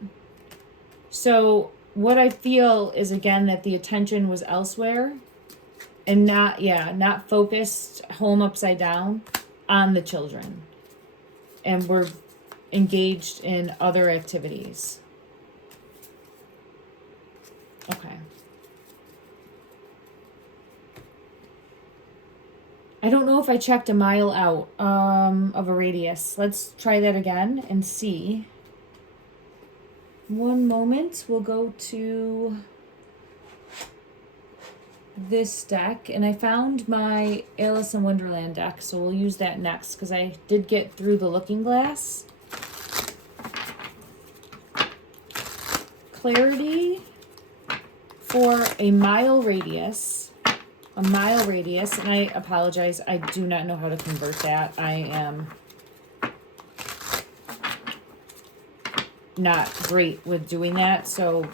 So what I feel is, again, that the attention was elsewhere and not focused home upside down on the children. And we're engaged in other activities. Okay. I don't know if I checked a mile out of a radius. Let's try that again and see. One moment. We'll go to this deck. And I found my Alice in Wonderland deck, so we'll use that next because I did get through the looking glass. Clarity for a mile radius. A mile radius, and I apologize, I do not know how to convert that. I am not great with doing that, so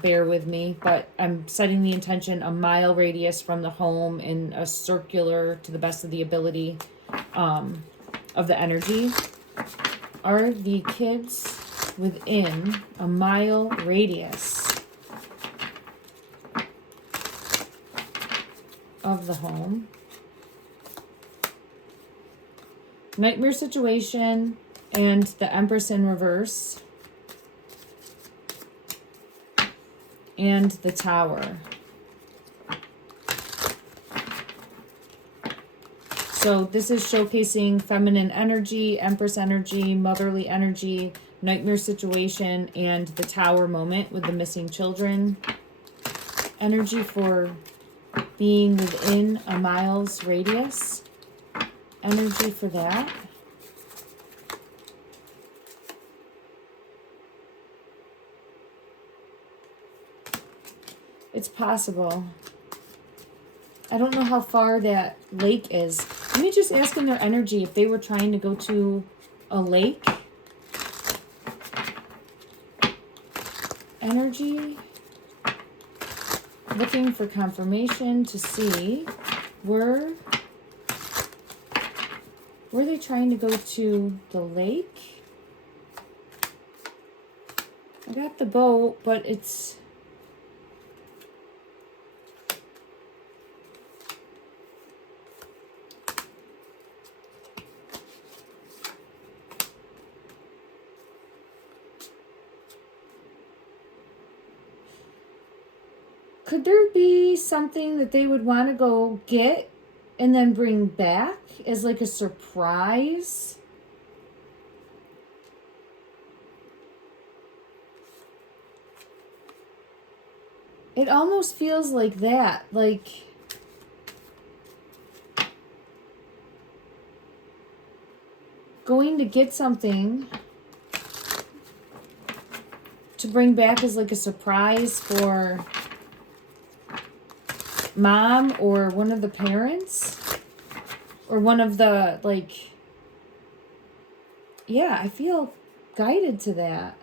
bear with me. But I'm setting the intention a mile radius from the home in a circular, to the best of the ability, of the energy. Are the kids within a mile radius of the home? Nightmare situation and the Empress in reverse and the Tower. So this is showcasing feminine energy, Empress energy, motherly energy, nightmare situation, and the Tower moment with the missing children. Energy for being within a mile's radius. Energy for that. It's possible. I don't know how far that lake is. Let me just ask them their energy if they were trying to go to a lake. Energy. Looking for confirmation to see were they trying to go to the lake? I got the boat, but it's could there be something that they would want to go get and then bring back as like a surprise? It almost feels like that, like going to get something to bring back as like a surprise for mom or one of the parents or one of the, like, yeah, I feel guided to that.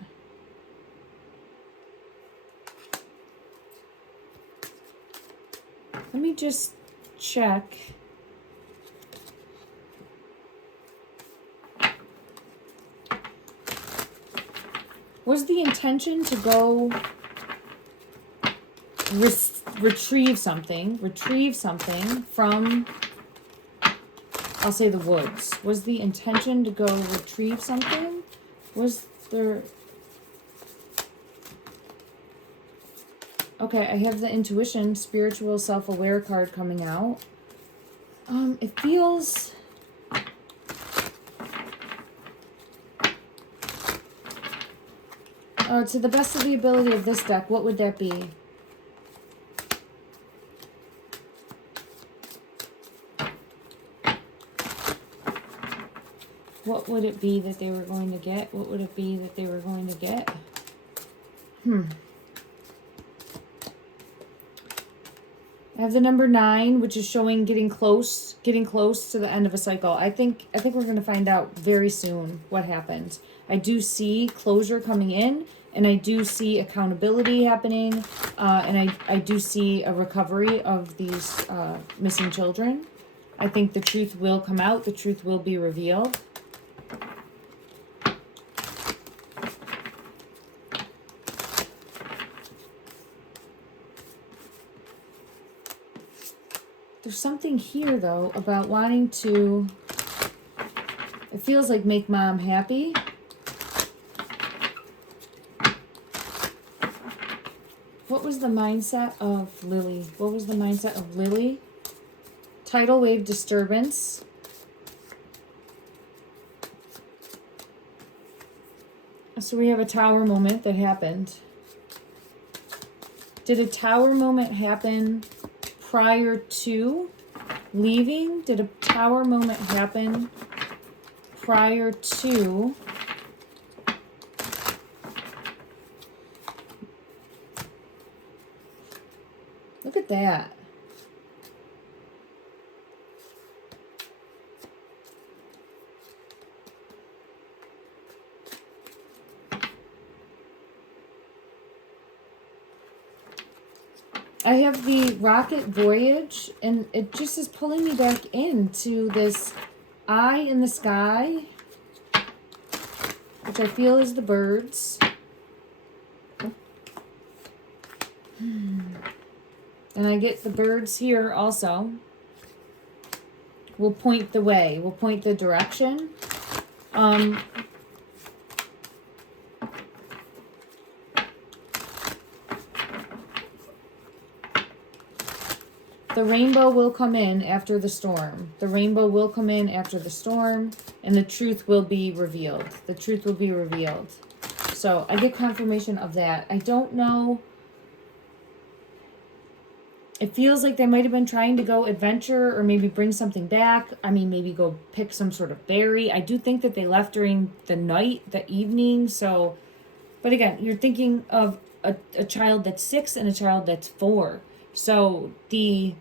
Let me just check. Was the intention to go retrieve something from, I'll say, the woods? Was the intention to go retrieve something? Was there... Okay, I have the intuition, spiritual, self-aware card coming out. It feels... to the best of the ability of this deck, what would that be? What would it be that they were going to get? What would it be that they were going to get? I have the number 9, which is showing getting close to the end of a cycle. I think we're going to find out very soon what happened. I do see closure coming in, And I do see accountability happening. And I do see a recovery of these missing children. I think the truth will come out. The truth will be revealed. There's something here, though, about wanting to, it feels like make mom happy. What was the mindset of Lily? What was the mindset of Lily? Tidal wave disturbance. So we have a tower moment that happened. Did a tower moment happen prior to leaving? Did a tower moment happen prior to look at that. I have the rocket voyage, and it just is pulling me back into this eye in the sky, which I feel is the birds. And I get the birds here also. Will point the way, will point the direction. The rainbow will come in after the storm. The rainbow will come in after the storm, and the truth will be revealed. The truth will be revealed. So I get confirmation of that. I don't know. It feels like they might have been trying to go adventure or maybe bring something back. I mean, maybe go pick some sort of berry. I do think that they left during the night, the evening. So, but again, you're thinking of a child that's 6 and a child that's 4. So the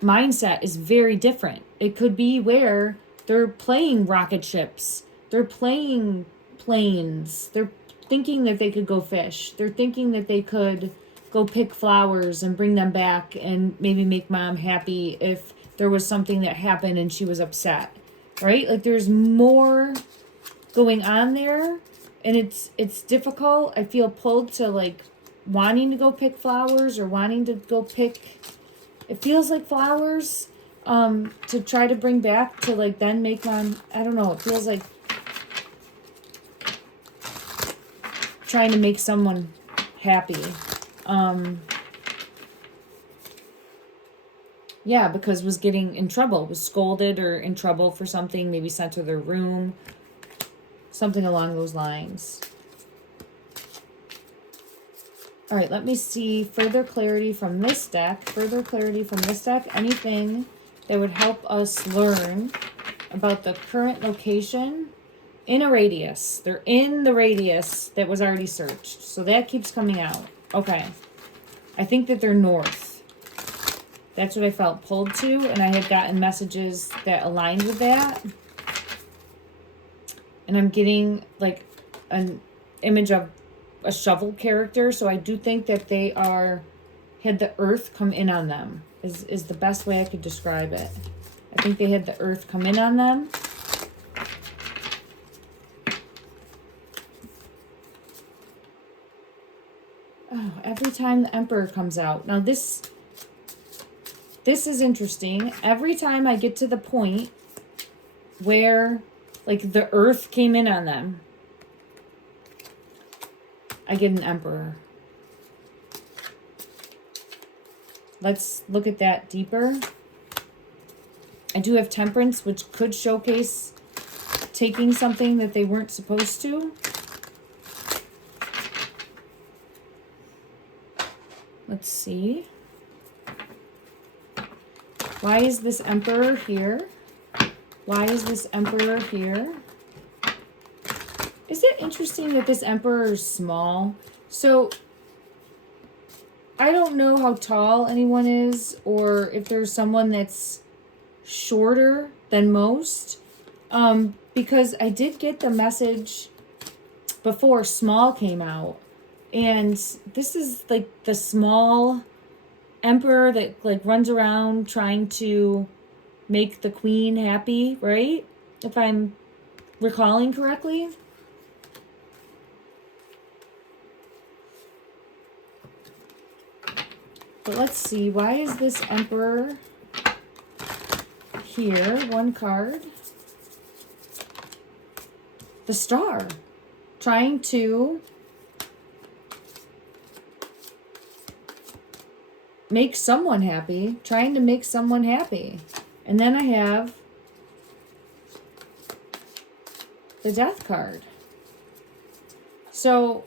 mindset is very different. It could be where they're playing rocket ships. They're playing planes. They're thinking that they could go fish. They're thinking that they could go pick flowers and bring them back and maybe make mom happy if there was something that happened and she was upset, right? Like there's more going on there, and it's difficult. I feel pulled to like wanting to go pick flowers or wanting to go pick, it feels like flowers, to try to bring back to like then make mom, I don't know, it feels like trying to make someone happy. Yeah, because was getting in trouble, was scolded or in trouble for something, maybe sent to their room, something along those lines. All right, let me see further clarity from this deck. Further clarity from this deck. Anything that would help us learn about the current location in a radius. They're in the radius that was already searched. So that keeps coming out. Okay. I think that they're north. That's what I felt pulled to. And I had gotten messages that aligned with that. And I'm getting like an image of a shovel character, so I do think that they had the earth come in on them, is the best way I could describe it. I think they had the earth come in on them. Oh, every time the Emperor comes out. Now this is interesting. Every time I get to the point where like the earth came in on them, I get an Emperor. Let's look at that deeper. I do have Temperance, which could showcase taking something that they weren't supposed to. Let's see. Why is this Emperor here? Why is this Emperor here? Is it interesting that this Emperor is small? So, I don't know how tall anyone is, or if there's someone that's shorter than most. Because I did get the message before small came out. And this is like the small emperor that like runs around trying to make the queen happy, right? If I'm recalling correctly. But let's see, why is this emperor here? One card. The star. Trying to make someone happy. Trying to make someone happy. And then I have the death card. So,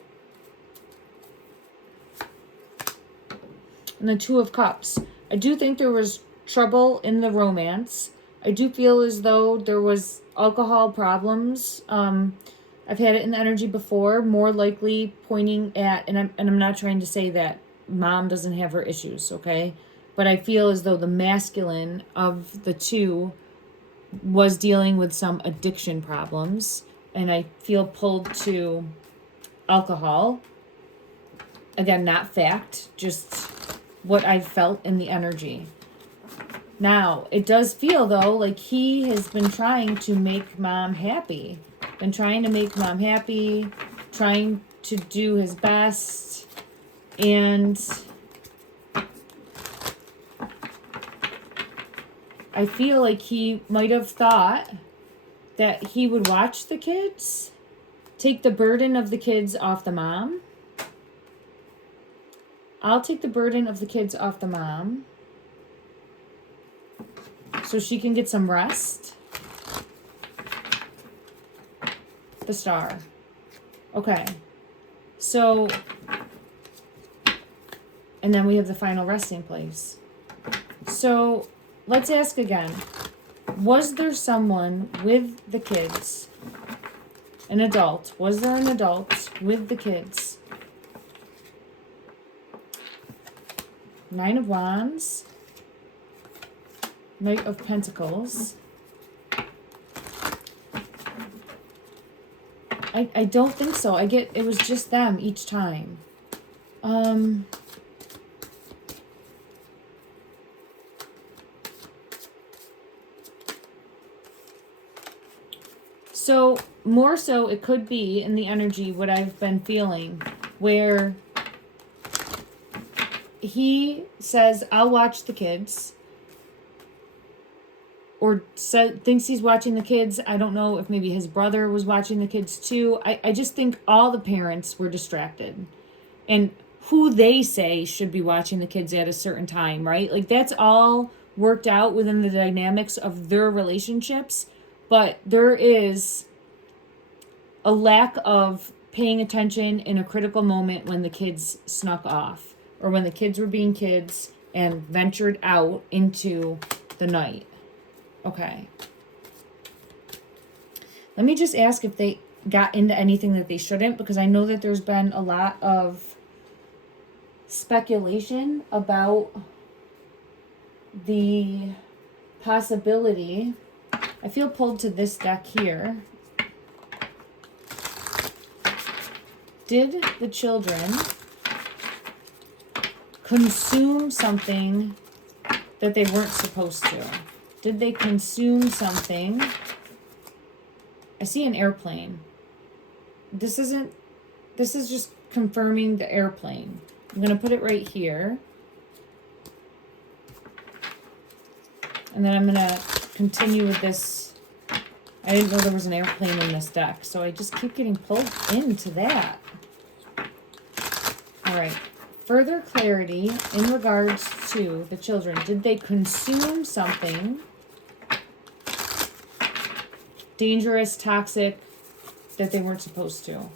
and the Two of Cups. I do think there was trouble in the romance. I do feel as though there was alcohol problems. I've had it in the energy before, more likely pointing at, and I'm not trying to say that mom doesn't have her issues, okay? But I feel as though the masculine of the two was dealing with some addiction problems, and I feel pulled to alcohol. Again, not fact, just what I felt in the energy. Now, it does feel, though, like he has been trying to make mom happy. Been trying to make mom happy, trying to do his best, and I feel like he might have thought that he would watch the kids, take the burden of the kids off the mom. I'll take the burden of the kids off the mom so she can get some rest. The star. Okay. So, and then we have the final resting place. So, let's ask again. Was there someone with the kids? An adult. Was there an adult with the kids? Nine of Wands. Knight of Pentacles. I don't think so. I get it was just them each time. So more so it could be in the energy what I've been feeling, where he says, I'll watch the kids, or thinks he's watching the kids. I don't know if maybe his brother was watching the kids too. I just think all the parents were distracted. And who they say should be watching the kids at a certain time, right? Like that's all worked out within the dynamics of their relationships. But there is a lack of paying attention in a critical moment when the kids snuck off, or when the kids were being kids and ventured out into the night. Okay. Let me just ask if they got into anything that they shouldn't, because I know that there's been a lot of speculation about the possibility. I feel pulled to this deck here. Did the children consume something that they weren't supposed to? Did they consume something? I see an airplane. This is just confirming the airplane. I'm going to put it right here. And then I'm going to continue with this. I didn't know there was an airplane in this deck, so I just keep getting pulled into that. All right. Further clarity in regards to the children. Did they consume something dangerous, toxic, that they weren't supposed to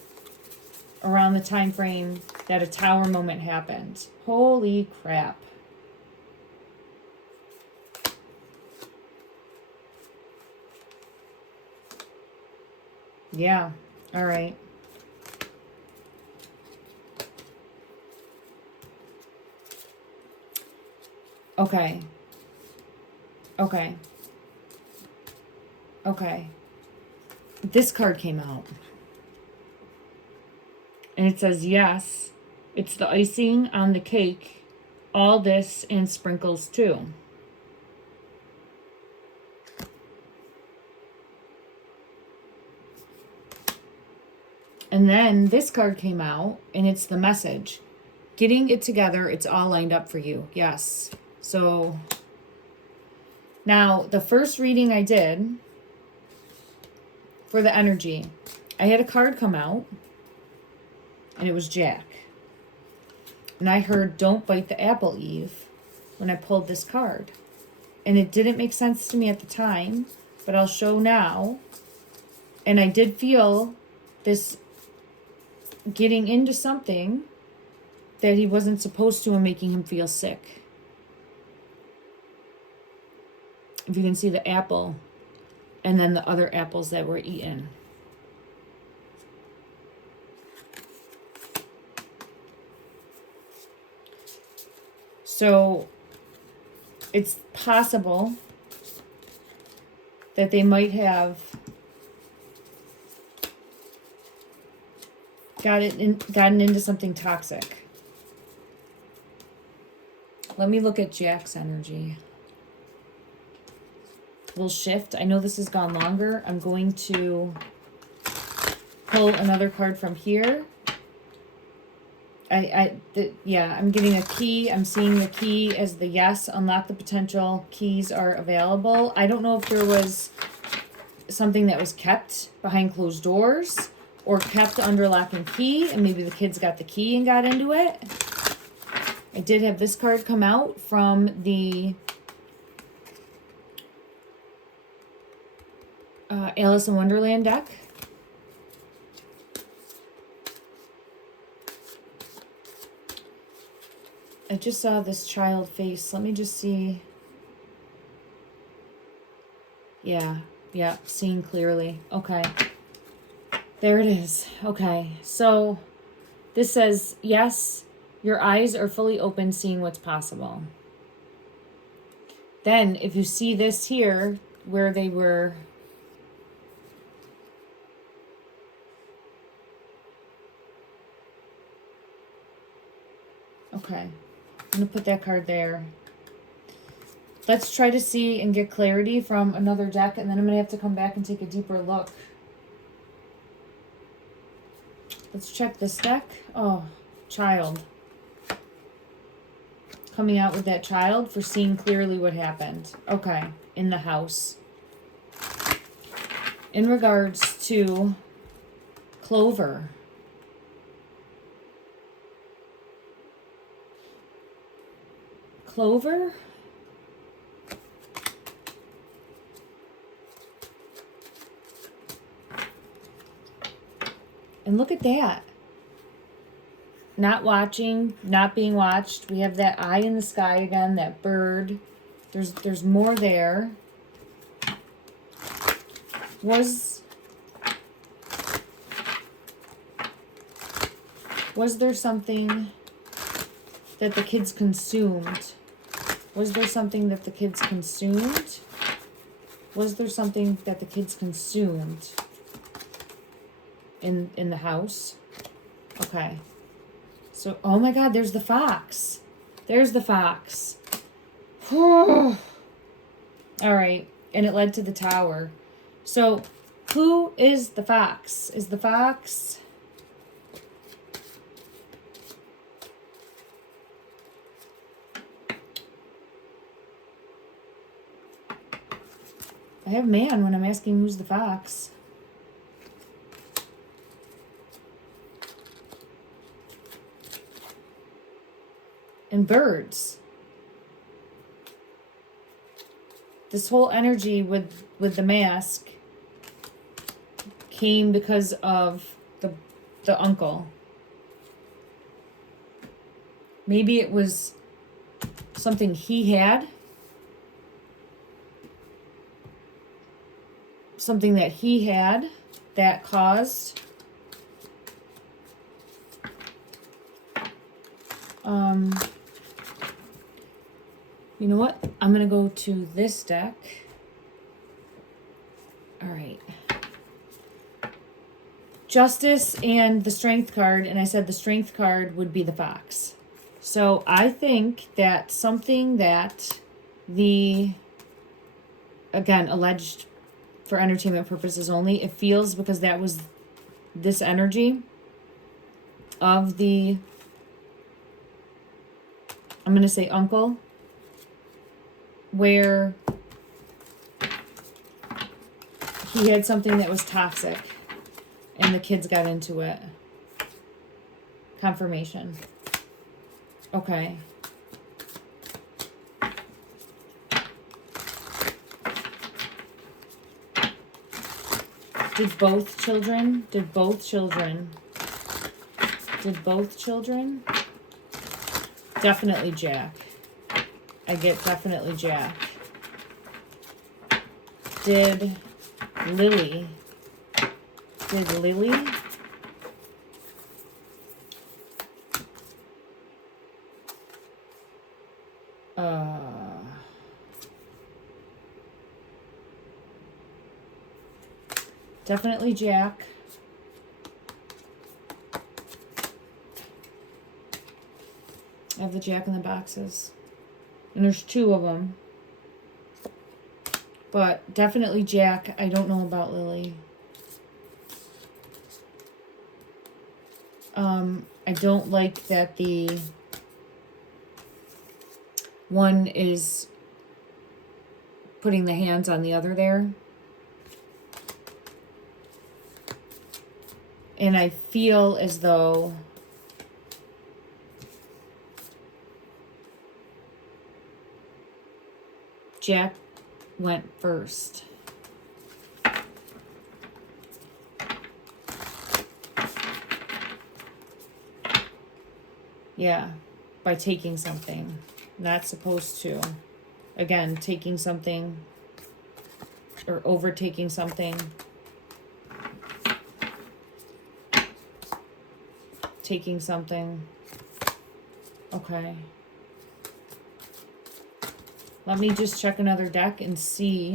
around the time frame that a tower moment happened? Holy crap. Yeah. All right. Okay. Okay. Okay. This card came out. And it says, yes, it's the icing on the cake. All this and sprinkles too. And then this card came out, and it's the message. Getting it together, it's all lined up for you. Yes. So now the first reading I did for the energy, I had a card come out, and it was Jack. And I heard, don't bite the apple, Eve, when I pulled this card. And it didn't make sense to me at the time, but I'll show now. And I did feel this getting into something that he wasn't supposed to and making him feel sick. If you can see the apple and then the other apples that were eaten. So it's possible that they might have gotten into something toxic. Let me look at Jack's energy. We'll shift. I know this has gone longer. I'm going to pull another card from here. Yeah, I'm getting a key. I'm seeing the key as the yes. Unlock the potential. Keys are available. I don't know if there was something that was kept behind closed doors or kept under lock and key, and maybe the kids got the key and got into it. I did have this card come out from the Alice in Wonderland deck. I just saw this child face. Let me just see. Yeah, seeing clearly. Okay. There it is. Okay, so this says, yes, your eyes are fully open, seeing what's possible. Then, if you see this here, where they were... Okay, I'm going to put that card there. Let's try to see and get clarity from another deck, and then I'm going to have to come back and take a deeper look. Let's check this deck. Oh, child. Coming out with that child for seeing clearly what happened. Okay, in the house. In regards to Clover. Clover? And look at that. Not watching, not being watched. We have that eye in the sky again, that bird. There's more there. Was there something that the kids consumed? Was there something that the kids consumed? Was there something that the kids consumed in the house? Okay. So, oh my God, there's the fox. There's the fox. All right. And it led to the tower. So, who is the fox? Is the fox... I have man when I'm asking who's the fox. And birds. This whole energy with the mask came because of the uncle. Maybe it was something he had. Something that he had that caused you know what? I'm going to go to this deck. All right. Justice and the Strength card, and I said the Strength card would be the Fox. So I think that something that the, again, alleged for entertainment purposes only, it feels, because that was this energy of the, I'm going to say uncle, where he had something that was toxic and the kids got into it. Confirmation. Okay. Did both children? Definitely Jack. I get definitely Jack. Did Lily? Definitely Jack. I have the Jack in the boxes. And there's 2 of them. But definitely Jack. I don't know about Lily. I don't like that the one is putting the hands on the other there. And I feel as though Jack went first. Yeah, by taking something. Not supposed to. Again, taking something or overtaking something. Taking something. Okay. Let me just check another deck and see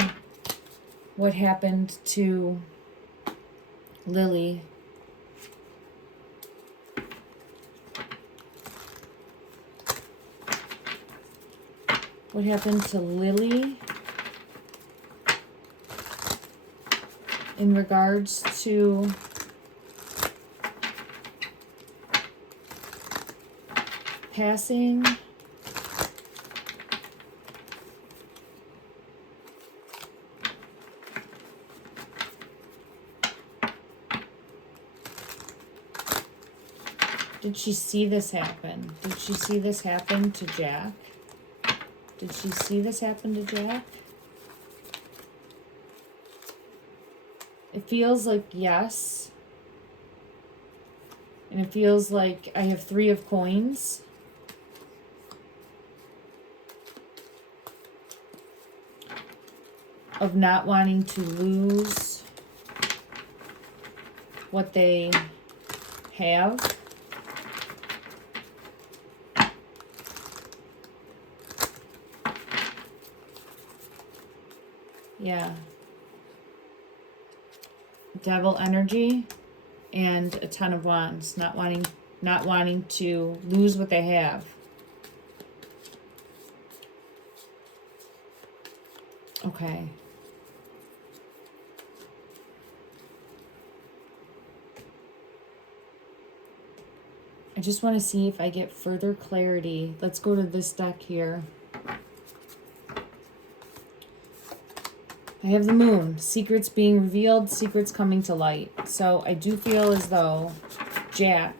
what happened to Lily. What happened to Lily in regards to passing? Did she see this happen? Did she see this happen to Jack? Did she see this happen to Jack? It feels like yes. And it feels like I have 3 of coins. Of not wanting to lose what they have. Yeah. Devil energy and a Ten of Wands, not wanting to lose what they have. Okay. I just want to see if I get further clarity. Let's go to this deck here. I have the Moon. Secrets being revealed, secrets coming to light. So I do feel as though Jack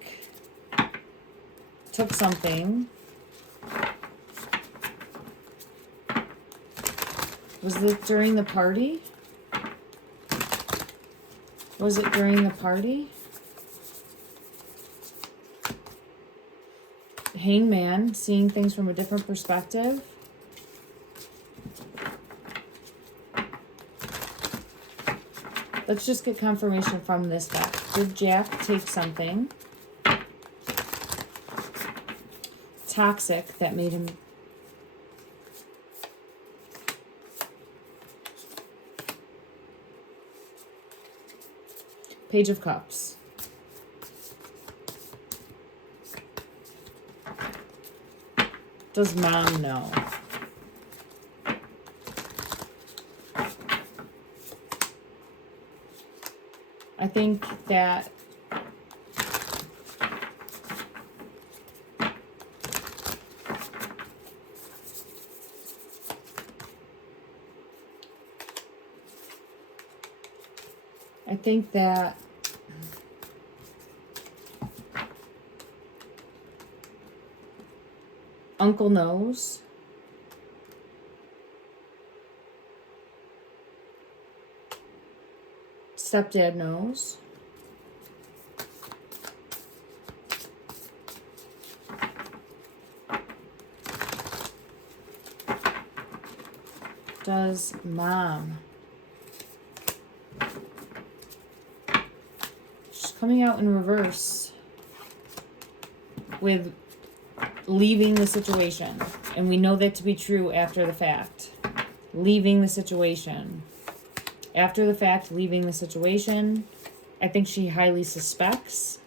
took something. Was it during the party? Was it during the party? Hangman, seeing things from a different perspective. Let's just get confirmation from this deck. Did Jack take something toxic that made him... Page of Cups. Does mom know? I think that uncle knows. Stepdad knows. Does mom? She's coming out in reverse with leaving the situation. And we know that to be true after the fact. Leaving the situation. After the fact, leaving the situation. I think she highly suspects.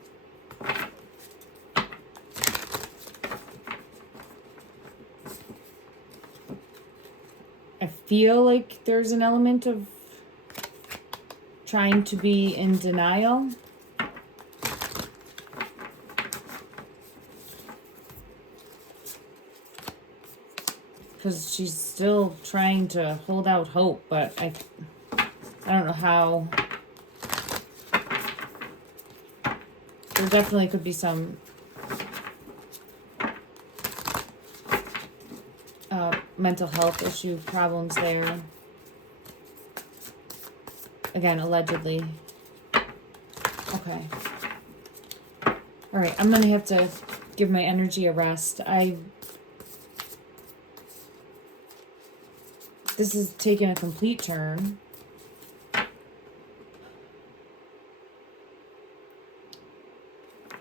I feel like there's an element of trying to be in denial. Because she's still trying to hold out hope, but I don't know how. There definitely could be some mental health issue problems there. Again, allegedly. Okay. All right, I'm going to have to give my energy a rest. This is taking a complete turn.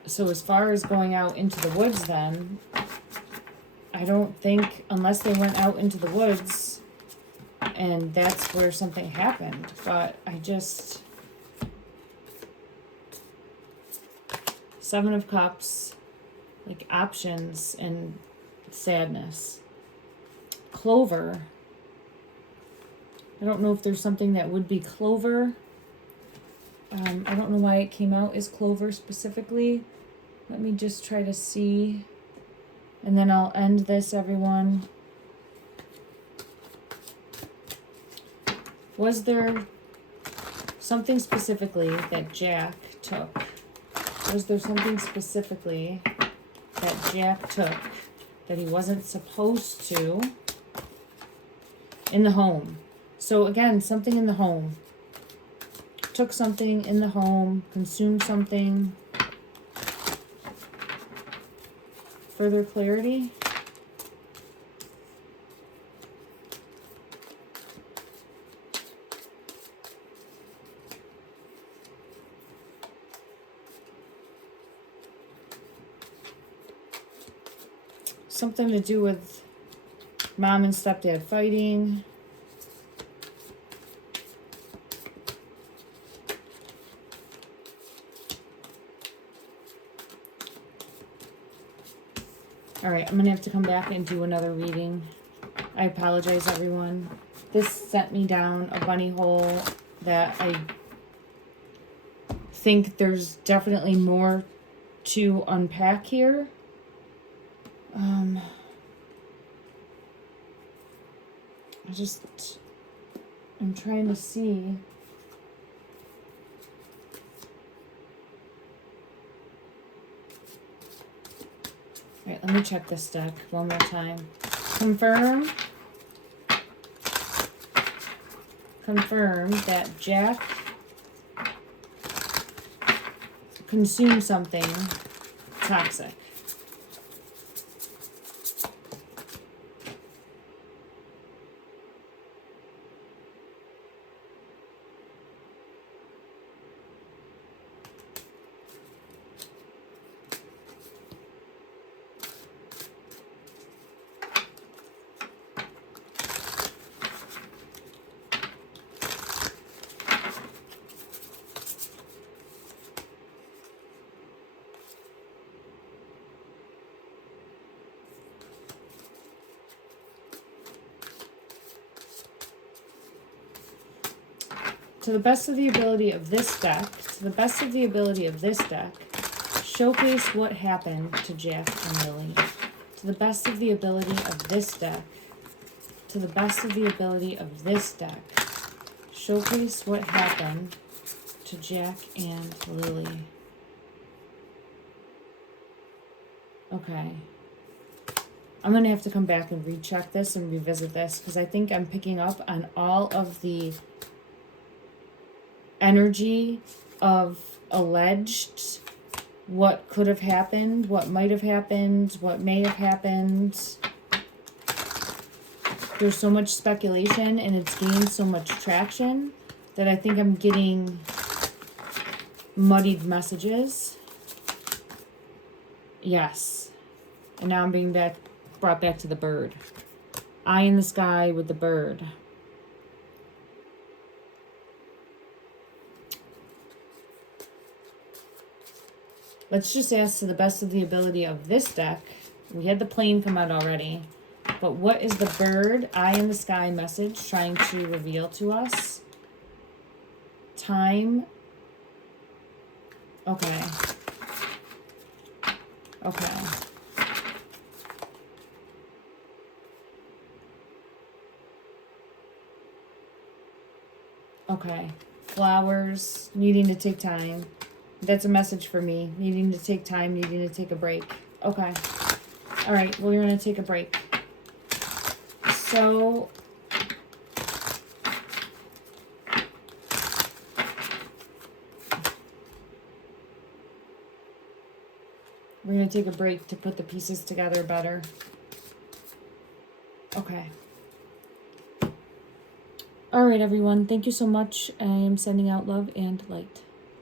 So as far as going out into the woods then, I don't think, unless they went out into the woods and that's where something happened, but I just... Seven of Cups, like options and sadness. Clover. I don't know if there's something that would be clover. I don't know why it came out as clover specifically. Let me just try to see. And then I'll end this, everyone. Was there something specifically that Jack took? Was there something specifically that Jack took that he wasn't supposed to in the home? So again, something in the home. Took something in the home, consumed something. Further clarity? Something to do with mom and stepdad fighting. All right, I'm going to have to come back and do another reading. I apologize, everyone. This sent me down a bunny hole that I think there's definitely more to unpack here. I'm trying to see. All right, let me check this deck one more time. Confirm that Jack consumed something toxic. To the best of the ability of this deck, showcase what happened to Jack and Lily. To the best of the ability of this deck, showcase what happened to Jack and Lily. Okay. I'm going to have to come back and recheck this and revisit this because I think I'm picking up on all of the energy of alleged, what could have happened, what might have happened, what may have happened. There's so much speculation and it's gained so much traction that I think I'm getting muddied messages. Yes. And now I'm being brought back to the bird. Eye in the sky with the bird. Let's just ask to the best of the ability of this deck. We had the plane come out already. But what is the bird, eye in the sky message trying to reveal to us? Time. Okay. Okay. Okay. Flowers, needing to take time. That's a message for me. Needing to take time, needing to take a break. Okay. All right, well, we're going to take a break. So, we're going to take a break to put the pieces together better. Okay. All right, everyone. Thank you so much. I am sending out love and light.